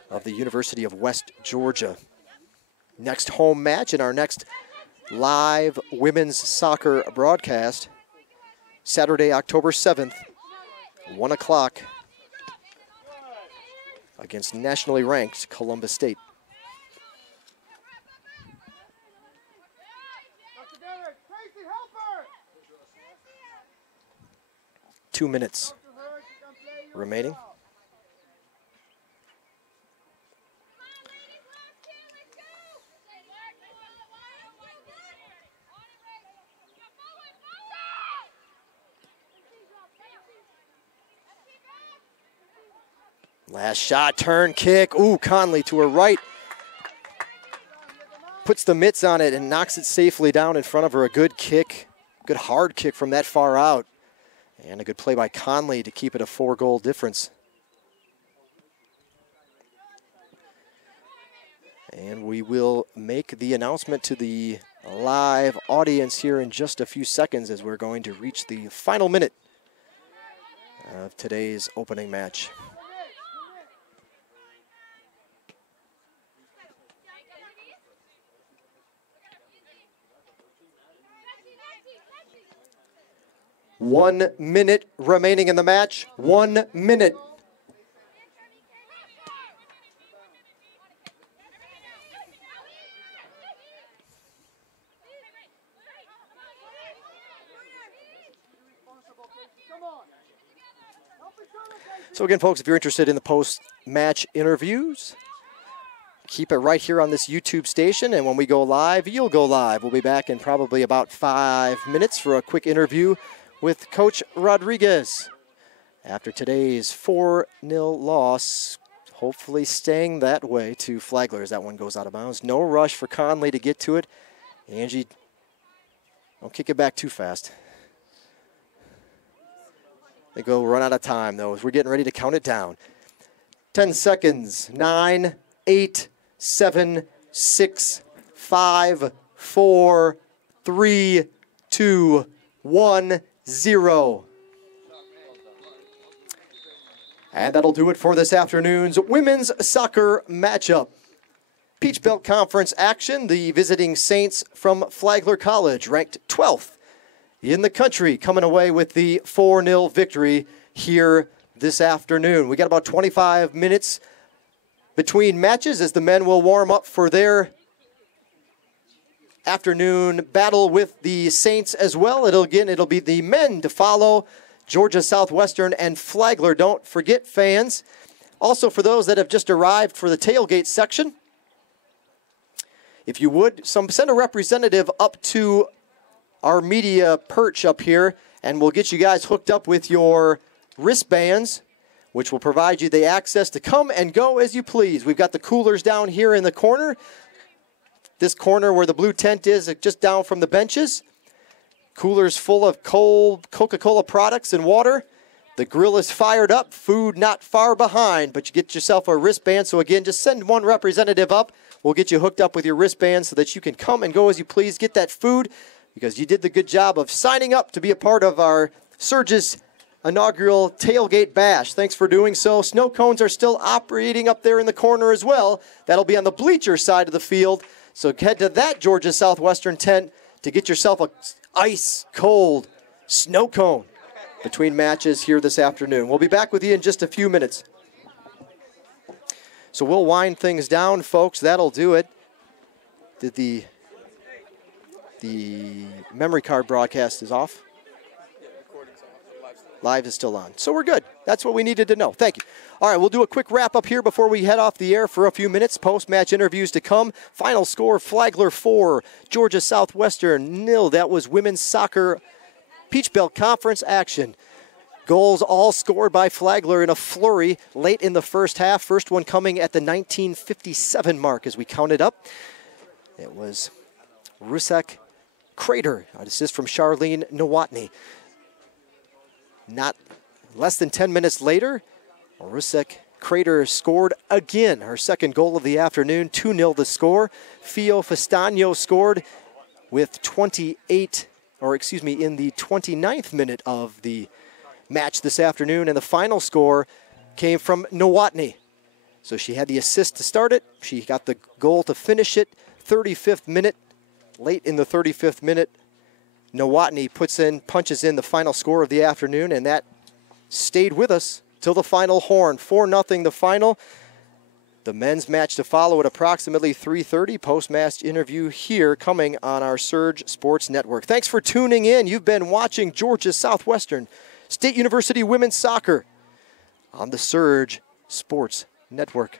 of the University of West Georgia. Next home match in our next live women's soccer broadcast, Saturday, October 7th, 1 o'clock against nationally ranked Columbus State. Two minutes remaining. Last shot, turn, kick. Ooh, Conley to her right. Puts the mitts on it and knocks it safely down in front of her. A good kick, good hard kick from that far out. And a good play by Conley to keep it a 4-goal difference. And we will make the announcement to the live audience here in just a few seconds as we're going to reach the final minute of today's opening match. One minute remaining in the match. 1 minute. So again, folks, if you're interested in the post-match interviews, keep it right here on this YouTube station, and when we go live, you'll go live. We'll be back in probably about 5 minutes for a quick interview with Coach Rodriguez after today's 4-0 loss, hopefully staying that way to Flagler as that one goes out of bounds. No rush for Conley to get to it. Angie, don't kick it back too fast. They go run out of time, though, as we're getting ready to count it down. 10 seconds. 9, 8, 7, 6, 5, 4, 3, 2, 1, 0. And that'll do it for this afternoon's women's soccer matchup. Peach Belt Conference action. The visiting Saints from Flagler College, ranked 12th in the country, coming away with the 4-0 victory here this afternoon. We got about 25 minutes between matches as the men will warm up for their afternoon battle with the Saints as well. It'll be the men to follow, Georgia Southwestern and Flagler. Don't forget, fans, also for those that have just arrived for the tailgate section, if you would, send a representative up to our media perch up here, and we'll get you guys hooked up with your wristbands, which will provide you the access to come and go as you please. We've got the coolers down here in the corner. This corner where the blue tent is, just down from the benches. Coolers full of cold Coca-Cola products and water. The grill is fired up, food not far behind, but you get yourself a wristband. So again, just send one representative up. We'll get you hooked up with your wristband so that you can come and go as you please, get that food, because you did the good job of signing up to be a part of our Surge's inaugural tailgate bash. Thanks for doing so. Snow cones are still operating up there in the corner as well. That'll be on the bleacher side of the field. So head to that Georgia Southwestern tent to get yourself a ice-cold snow cone between matches here this afternoon. We'll be back with you in just a few minutes. So we'll wind things down, folks. That'll do it. Did the memory card broadcast is off? Live is still on. So we're good. That's what we needed to know. Thank you. All right, we'll do a quick wrap-up here before we head off the air for a few minutes. Post-match interviews to come. Final score, Flagler 4, Georgia Southwestern 0. That was women's soccer Peach Belt Conference action. Goals all scored by Flagler in a flurry late in the first half. First one coming at the 1957 mark as we counted up. It was Rusek Crater, an assist from Charlene Nowotny. Not less than 10 minutes later, Rusek Crater scored again, her second goal of the afternoon, 2-0 the score. Fio Festano scored with in the 29th minute of the match this afternoon, and the final score came from Nowotny. So she had the assist to start it, she got the goal to finish it, 35th minute. Late in the 35th minute, Nowotny punches in the final score of the afternoon, and that stayed with us till the final horn. 4-0 the final. The men's match to follow at approximately 3:30. Post-match interview here coming on our Surge Sports Network. Thanks for tuning in. You've been watching Georgia Southwestern State University Women's Soccer on the Surge Sports Network.